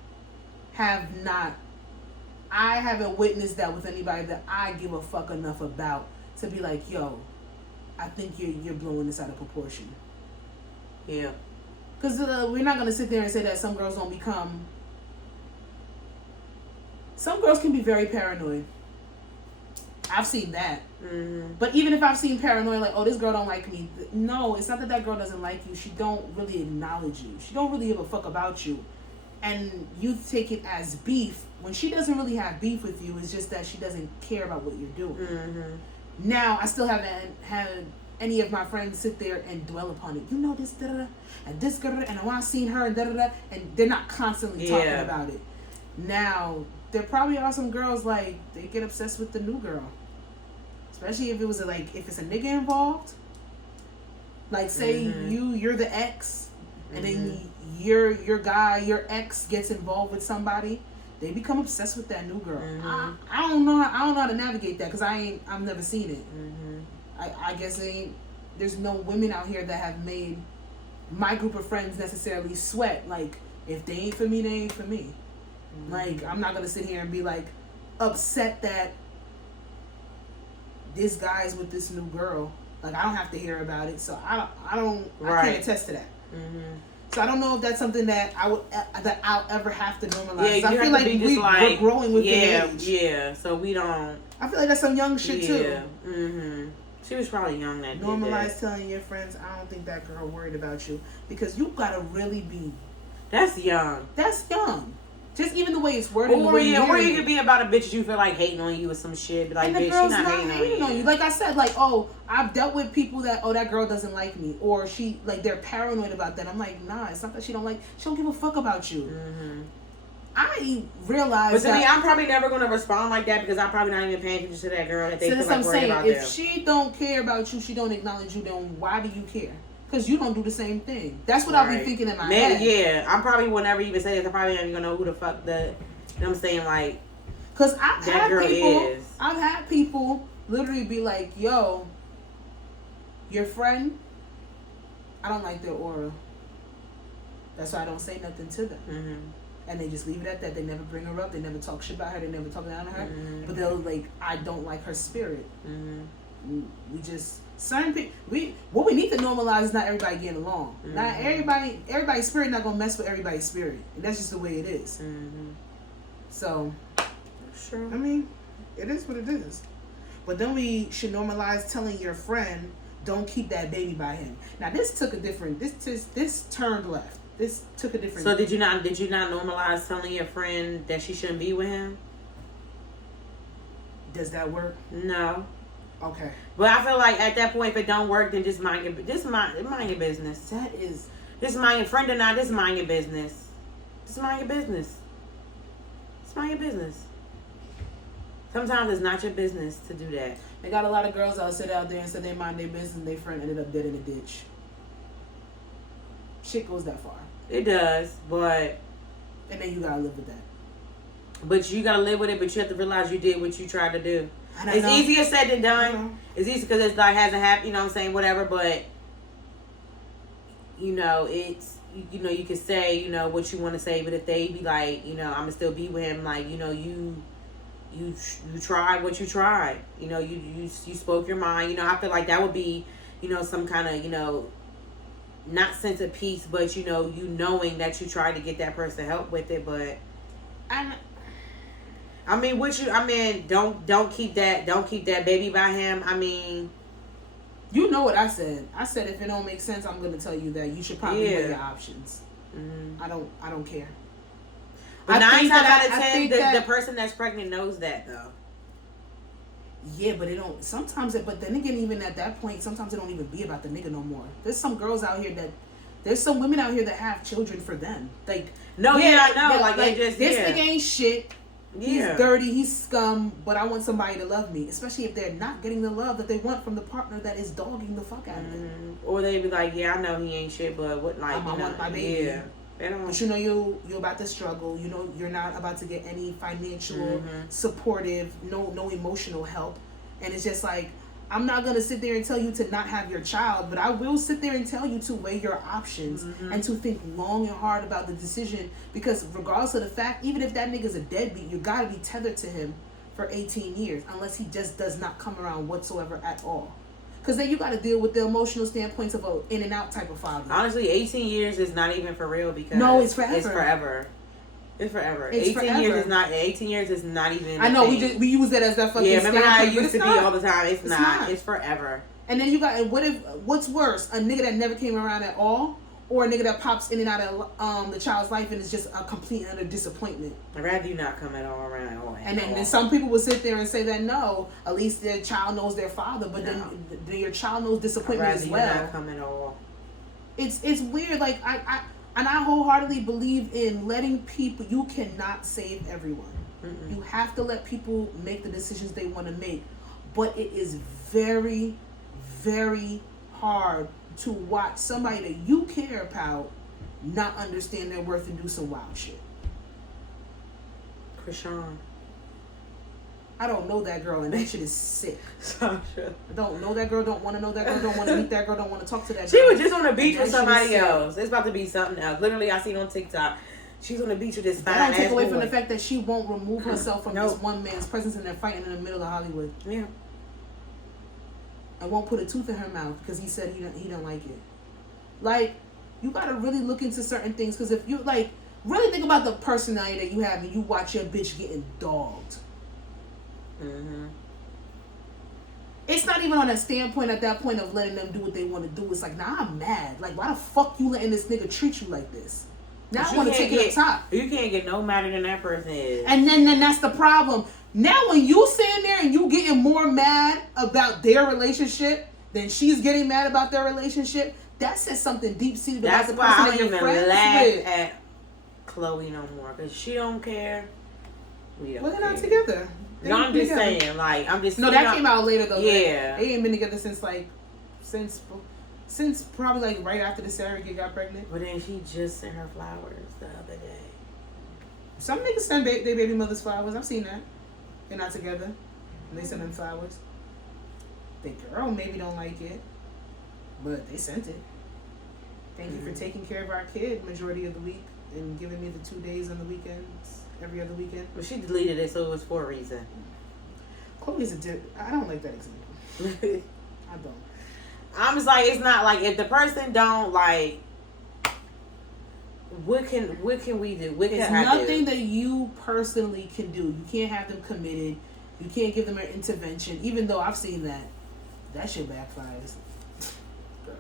I haven't witnessed that with anybody that I give a fuck enough about to be like, yo, I think you're blowing this out of proportion. Yeah. Because we're not going to sit there and say that some girls don't become... Some girls can be very paranoid. I've seen that. Mm-hmm. But even if I've seen paranoid, like, oh, this girl don't like me. No, it's not that girl doesn't like you. She don't really acknowledge you. She don't really give a fuck about you. And you take it as beef when she doesn't really have beef with you. It's just that she doesn't care about what you're doing. Mm-hmm. Now, I still haven't had any of my friends sit there and dwell upon it. You know this, da-da-da, and this, da-da-da, and when I seen her, and da-da-da, and they're not constantly talking about it. Now, there probably are some girls, like, they get obsessed with the new girl. Especially if it was, if it's a nigga involved. Like, say you're the ex, and then your guy, your ex gets involved with somebody. They become obsessed with that new girl. Mm-hmm. I don't know how to navigate that because I've never seen it. Mm-hmm. I guess there's no women out here that have made my group of friends necessarily sweat. Like, if they ain't for me, they ain't for me. Mm-hmm. Like, I'm not gonna sit here and be like upset that this guy's with this new girl. Like, I don't have to hear about it, so I can't attest to that. Mm-hmm. So I don't know if that's something that I'll ever have to normalize. Yeah, I feel like we're growing with the age. Yeah, so we don't. I feel like that's some young shit too. Yeah. Mm-hmm. She was probably young that Normalize telling your friends, I don't think that girl worried about you, because you gotta really be. That's young. That's young. Just even the way it's worded. Or you could be about a bitch you feel like hating on you or some shit. But like, bitch, she's not hating on you. Like I said, like, oh, I've dealt with people that, oh, that girl doesn't like me. Or she, like, they're paranoid about that. I'm like, nah, it's not that she don't give a fuck about you. Mm-hmm. I realize But to me, I'm probably never going to respond like that because I'm probably not even paying attention to that girl that they feel like worried about them. If she don't care about you, she don't acknowledge you, then why do you care? Because you don't do the same thing. That's what I'll be thinking in my head. Yeah, I'm probably will never even say this. I probably ain't even gonna know who the fuck you know what I'm saying, like, because I've had people literally be like, yo, your friend, I don't like their aura. That's why I don't say nothing to them. Mm-hmm. And they just leave it at that. They never bring her up. They never talk shit about her. They never talk down to her. Mm-hmm. But they'll I don't like her spirit. Mm-hmm. We just... Certain people, what we need to normalize is not everybody getting along. Mm-hmm. Not everybody's spirit not gonna mess with everybody's spirit, and that's just the way it is. Mm-hmm. So, sure. I mean, it is what it is. But then we should normalize telling your friend, "Don't keep that baby by him." Now, this took a different. This turned left. This took a different. So did you not normalize telling your friend that she shouldn't be with him? Does that work? No. Okay. But I feel like at that point, if it don't work, then just mind your business. That is... Just mind your friend or not, just mind your business. Just mind your business. Just mind your business. Sometimes it's not your business to do that. They got a lot of girls that sit out there and said they mind their business and their friend ended up dead in a ditch. Shit goes that far. It does, but... And then you gotta live with that. But you gotta live with it, but you have to realize you did what you tried to do. It's easier said than done. It's easy because it's like hasn't happened, you know what I'm saying, whatever, but it's you can say, what you want to say, but if they be like, I'm gonna still be with him, like, you tried what you tried. You spoke your mind. I feel like that would be, some kind of, not sense of peace, but you knowing that you tried to get that person help with it, but don't keep that baby by him. I mean, You know what I said. I said if it don't make sense, I'm gonna tell you that you should probably weigh your options. Mm-hmm. I don't care. But 9 times out of 10, the person that's pregnant knows that though. Yeah, but it don't. Sometimes, but then again, even at that point, sometimes it don't even be about the nigga no more. There's some girls out here there's some women out here that have children for them. Like, I know. Like they just this nigga ain't shit. He's dirty, he's scum, but I want somebody to love me. Especially if they're not getting the love that they want from the partner that is dogging the fuck out of them. Or they be like, yeah, I know he ain't shit, but what, like, I want my baby. Yeah. But you know you're about to struggle. You know you're not about to get any financial, supportive, no emotional help. And it's just like, I'm not going to sit there and tell you to not have your child, but I will sit there and tell you to weigh your options and to think long and hard about the decision, because regardless of the fact, even if that nigga's a deadbeat, you got to be tethered to him for 18 years unless he just does not come around whatsoever at all. Because then you got to deal with the emotional standpoints of an in and out type of father. Honestly, 18 years is not even for real, because no, it's forever. It's forever. It's forever. 18 years is not. 18 years is not even. I know we use that as that fucking. Yeah, remember how it used to be all the time. It's not. It's forever. And then you got. And what's worse? A nigga that never came around at all, or a nigga that pops in and out of the child's life and is just a complete and utter disappointment. I'd rather you not come at all around at all. And then some people will sit there and say that no, at least their child knows their father, but then your child knows disappointment as well. I'd rather you not come at all. It's weird. Like I wholeheartedly believe in letting people. You cannot save everyone. Mm-mm. You have to let people make the decisions they want to make. But it is very, very hard to watch somebody that you care about not understand their worth and do some wild shit. Krishan. I don't know that girl, and that shit is sick. Sasha. I don't know that girl, don't want to know that girl, don't want to meet that girl, don't want to talk to that girl. She was just on the beach with somebody else. It's about to be something else. Literally, I seen on TikTok. She's on the beach with this fine ass boy. That don't take away from the fact that she won't remove herself from this one man's presence and they're fighting in the middle of Hollywood. Yeah. I won't put a tooth in her mouth because he said he don't like it. Like, you got to really look into certain things, because if you, like, really think about the personality that you have and you watch your bitch getting dogged. Mm-hmm. It's not even on a standpoint at that point of letting them do what they want to do. It's like, nah, I'm mad. Like, why the fuck you letting this nigga treat you like this? Now I want to take it up top. You can't get no madder than that person is. And then that's the problem. Now when you sitting there and you getting more mad about their relationship than she's getting mad about their relationship, that says something deep-seated about the person that you're friends with. That's why I don't even laugh at Chloe no more, because she don't care. We don't Well, they're not together. No, I'm just saying, like, I'm just... No, that came out later, though. Yeah. They ain't been together since probably, like, right after the surrogate got pregnant. But then she just sent her flowers the other day. Some niggas send their baby mothers flowers. I've seen that. They're not together. And they send them flowers. The girl maybe don't like it, but they sent it. Thank you for taking care of our kid majority of the week and giving me the 2 days on the weekends, every other weekend. Well, she deleted it, so it was for a reason. Chloe's I don't like that example. I don't. I'm just like, it's not like, if the person don't like, what can we do? What can I do? There's nothing that you personally can do. You can't have them committed. You can't give them an intervention. Even though I've seen that shit backfires. Girl.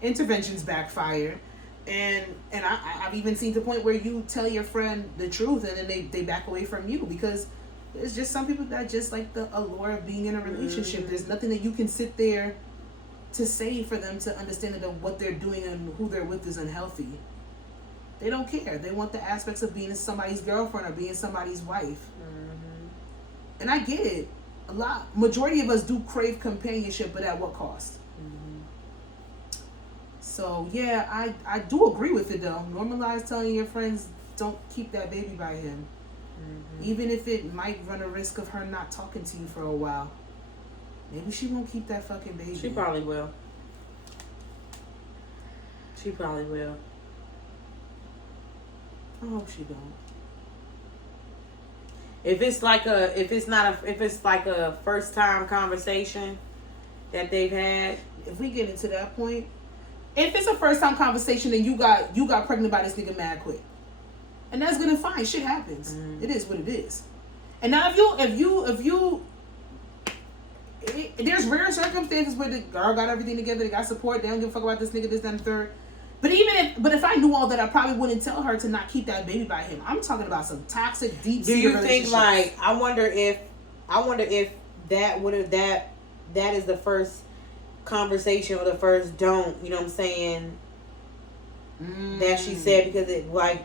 Interventions backfire. And I've even seen the point where you tell your friend the truth and then they back away from you, because there's just some people that just like the allure of being in a relationship. Mm-hmm. There's nothing that you can sit there to say for them to understand that what they're doing and who they're with is unhealthy. They don't care. They want the aspects of being somebody's girlfriend or being somebody's wife. Mm-hmm. And I get it. Majority of us do crave companionship, but at what cost? Mm-hmm. So yeah, I do agree with it though. Normalize telling your friends don't keep that baby by him. Mm-hmm. Even if it might run a risk of her not talking to you for a while. Maybe she won't keep that fucking baby. She probably will. She probably will. I hope she don't. If it's like a first time conversation that they've had. If we get into that point, if it's a first time conversation and you got pregnant by this nigga mad quick. And that's good and fine. Shit happens. Mm-hmm. It is what it is. And now if you there's rare circumstances where the girl got everything together, they got support, they don't give a fuck about this nigga, this, that, and third. But if I knew all that, I probably wouldn't tell her to not keep that baby by him. I'm talking about some toxic, deep. Do you think like I wonder if that would have that is the first conversation or the first don't, you know what I'm saying? That she said, because it like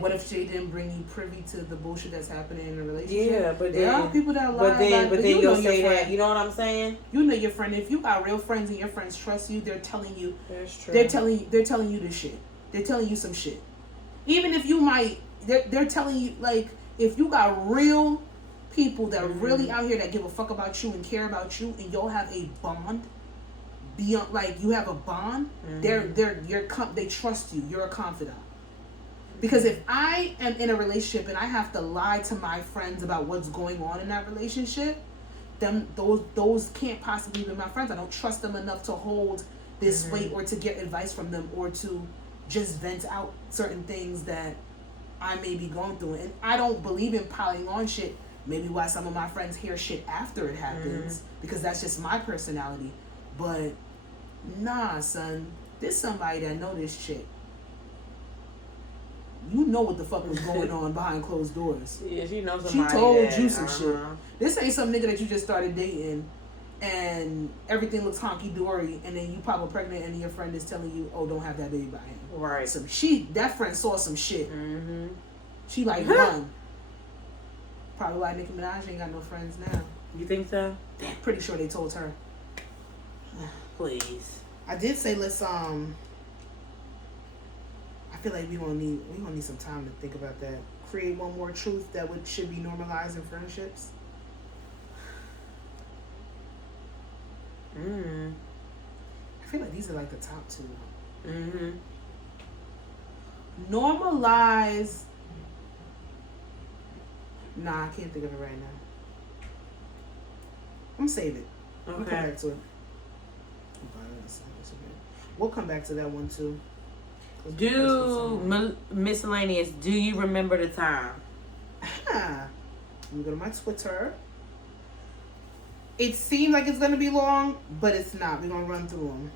what if she didn't bring you privy to the bullshit that's happening in a relationship? Yeah, but there are people that lie. But then you'll say that. You know what I'm saying? You know your friend. If you got real friends and your friends trust you, they're telling you. That's true. They're telling you this shit. They're telling you some shit. Even if you might, they're telling you, like, if you got real people that are really out here that give a fuck about you and care about you, and y'all have a bond beyond, like, you have a bond. They trust you. You're a confidant. Because if I am in a relationship and I have to lie to my friends about what's going on in that relationship, then those can't possibly be my friends. I don't trust them enough to hold this weight or to get advice from them or to just vent out certain things that I may be going through. And I don't believe in piling on shit. Maybe why some of my friends hear shit after it happens, because that's just my personality. But nah, son, there's somebody that know this shit. You know what the fuck was going on behind closed doors. Yeah, she knows somebody. She told you some shit. This ain't some nigga that you just started dating and everything looks honky-dory, and then you pop up pregnant and your friend is telling you, oh, don't have that baby by him. Right. So that friend saw some shit. She like, run. Probably why Nicki Minaj ain't got no friends now. You think so? Pretty sure they told her. Please. I did say let's I feel like we gonna need some time to think about that. Create one more truth that should be normalized in friendships. I feel like these are like the top two. Normalize. Nah, I can't think of it right now. I'm gonna save it. Okay. We'll come back to it. We'll come back to that one too. Miscellaneous. Do you remember the time? Let me go to my Twitter. It seems like it's gonna be long, but it's not. We're gonna run through them.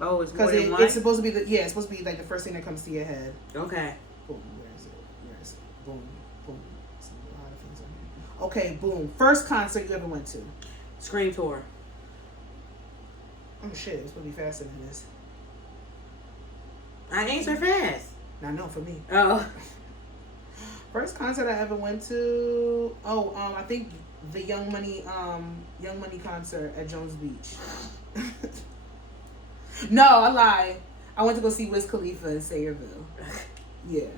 Oh, it's more than one? It's supposed to be it's supposed to be like the first thing that comes to your head. Okay. Boom. Where is it? Boom. Boom. There's a lot of things on here. Okay. Boom. First concert you ever went to? Scream tour. Oh shit! It's gonna be faster than this. I answer fast. Not no for me. Oh. First concert I ever went to. I think the Young Money concert at Jones Beach. No, I lie. I went to go see Wiz Khalifa in Sayreville. Yeah,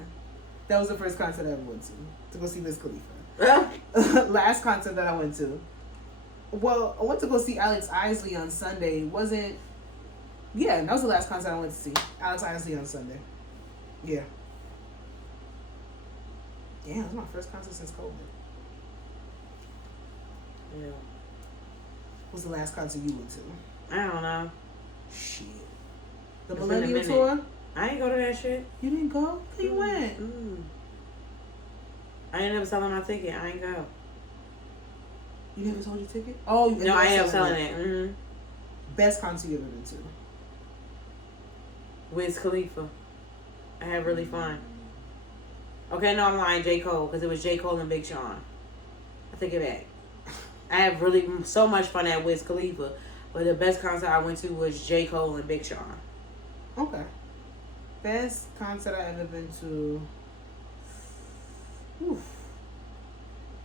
that was the first concert I ever went to go see Wiz Khalifa. Last concert that I went to. Well, I went to go see Alex Isley on Sunday. Yeah, that was the last concert I went to see. Alex Isley on Sunday. Yeah. Yeah, it was my first concert since COVID. Yeah. What was the last concert you went to? I don't know. Shit. The Millennium Tour? I ain't go to that shit. You didn't go? You went. I ain't never selling my ticket. I ain't go. You never sold your ticket? Oh, no, I am selling it. Best concert you ever been to? Wiz Khalifa. I had really fun. Okay, no, I'm lying. J. Cole, because it was J. Cole and Big Sean. I take it back. I had really so much fun at Wiz Khalifa, but the best concert I went to was J. Cole and Big Sean. Okay. Best concert I ever been to. Oof.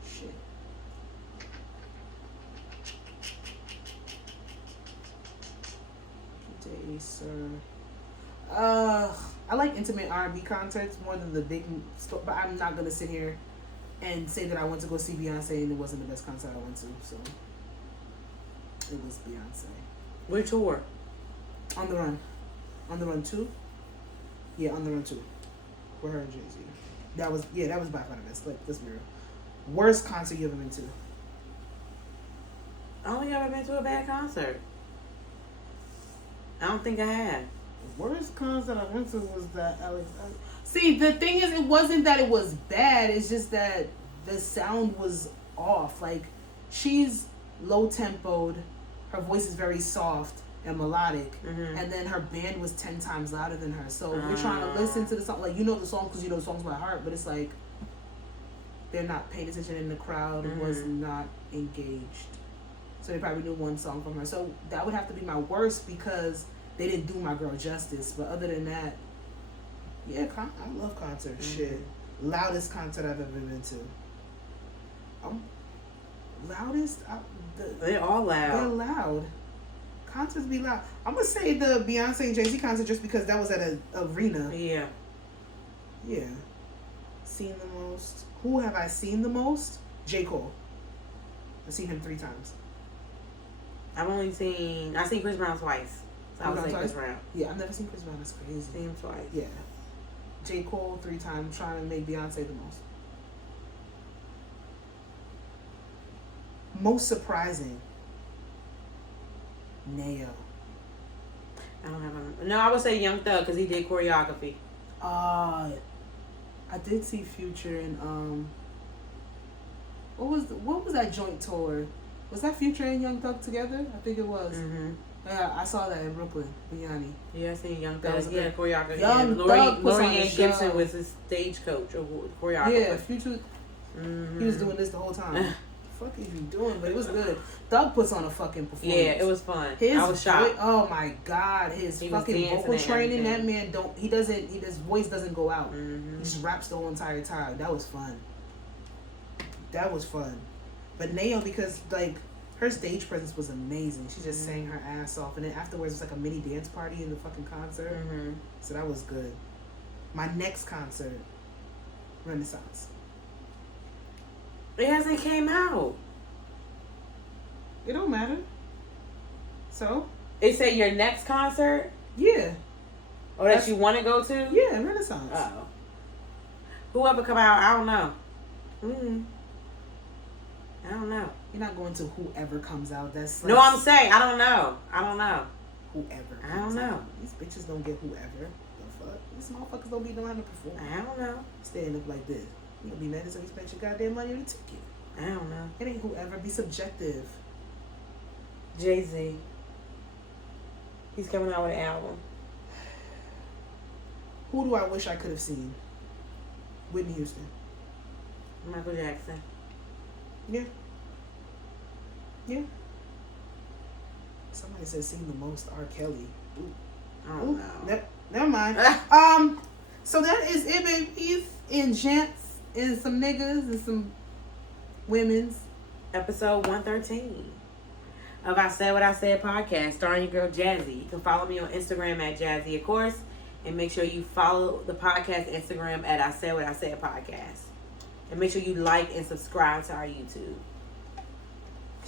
Shit. Today, sir. I like intimate R&B concerts more than the big stuff, but I'm not gonna sit here and say that I went to go see Beyonce and it wasn't the best concert I went to. So it was Beyonce. Which tour? On the Run. On the Run 2? Yeah, On the Run 2. With her and Jay-Z. That was by far the best. Like, let's be real. Worst concert you ever been to? I don't think I've ever been to a bad concert. I don't think I have. The worst concert I went to was that Alex. See, the thing is, it wasn't that it was bad. It's just that the sound was off. Like, she's low-tempoed. Her voice is very soft and melodic, and then her band was 10 times louder than her. So we're trying to listen to the song, like, you know the song because you know the songs by heart, but it's like they're not paying attention and the crowd was not engaged. So they probably knew one song from her. So that would have to be my worst because they didn't do my girl justice. But other than that, yeah, I love concerts. Shit. Loudest concert I've ever been to. Loudest? They're all loud. They're loud. Concerts be loud. I'm going to say the Beyonce and Jay-Z concert just because that was at an arena. Yeah. Yeah. Seen the most. Who have I seen the most? J. Cole. I've seen him 3 times. I've seen Chris Brown twice. So I would say Chris Brown. Yeah, I've never seen Chris Brown. That's crazy. Seen him twice. Yeah. J. Cole 3 times. Trying to make Beyonce the most. Most surprising. Neo. I don't have a... No, I would say Young Thug because he did choreography. I did see Future in what was that joint tour? Was that Future and Young Thug together? I think it was. Yeah, I saw that in Brooklyn. Biani. Yeah, I seen Young Thug. Yeah, choreography. Young Thug Lorianne Gibson was his stagecoach or choreographer. Yeah, Future. He was doing this the whole time. Fuck is you doing? But it was good. Thug puts on a fucking performance. Yeah, it was fun. I was shocked. Oh my god, his fucking vocal training. That man his voice doesn't go out. He just raps the whole entire time. That was fun. But Neo, because like her stage presence was amazing. She just sang her ass off, and then afterwards it was like a mini dance party in the fucking concert. So that was good. My next concert, Renaissance. It hasn't came out. It don't matter. So? It said your next concert? Yeah. Or that you want to go to? Yeah, Renaissance. Oh. Whoever come out, I don't know. I don't know. You're not going to whoever comes out. That's like, no, I'm saying I don't know. Whoever. I don't know. Out. These bitches don't get whoever. The fuck? These motherfuckers don't be knowing how to perform. I don't know. Stand up like this. You gonna be mad until you spend your goddamn money on the ticket. I don't know. It ain't whoever. Be subjective. Jay-Z. He's coming out with an album. Who do I wish I could have seen? Whitney Houston. Michael Jackson. Yeah. Somebody said seen the most R. Kelly. Ooh. I don't know. Never mind. So that is it, babies. And gents and some niggas and some women's. Episode 113 of I Said What I Said podcast, starring your girl Jazzy. You can follow me on Instagram at Jazzy, of course, and make sure you follow the podcast Instagram at I Said What I Said podcast, and make sure you like and subscribe to our YouTube.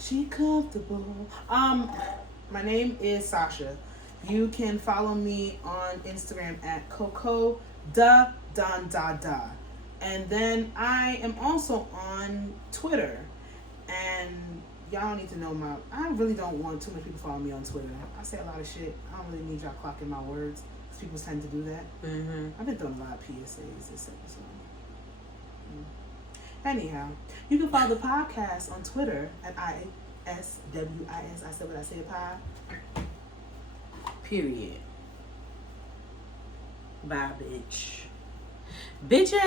She comfortable. My name is Sasha. You can follow me on Instagram at Coco da Don Da Da. And then I am also on Twitter. And y'all need to know I really don't want too many people following me on Twitter. I say a lot of shit. I don't really need y'all clocking my words. Because people tend to do that. I've been throwing a lot of PSAs this episode. Anyhow, you can follow the podcast on Twitter at ISWIS. I Said What I Said pod. Period. Bye, bitch. Bitches!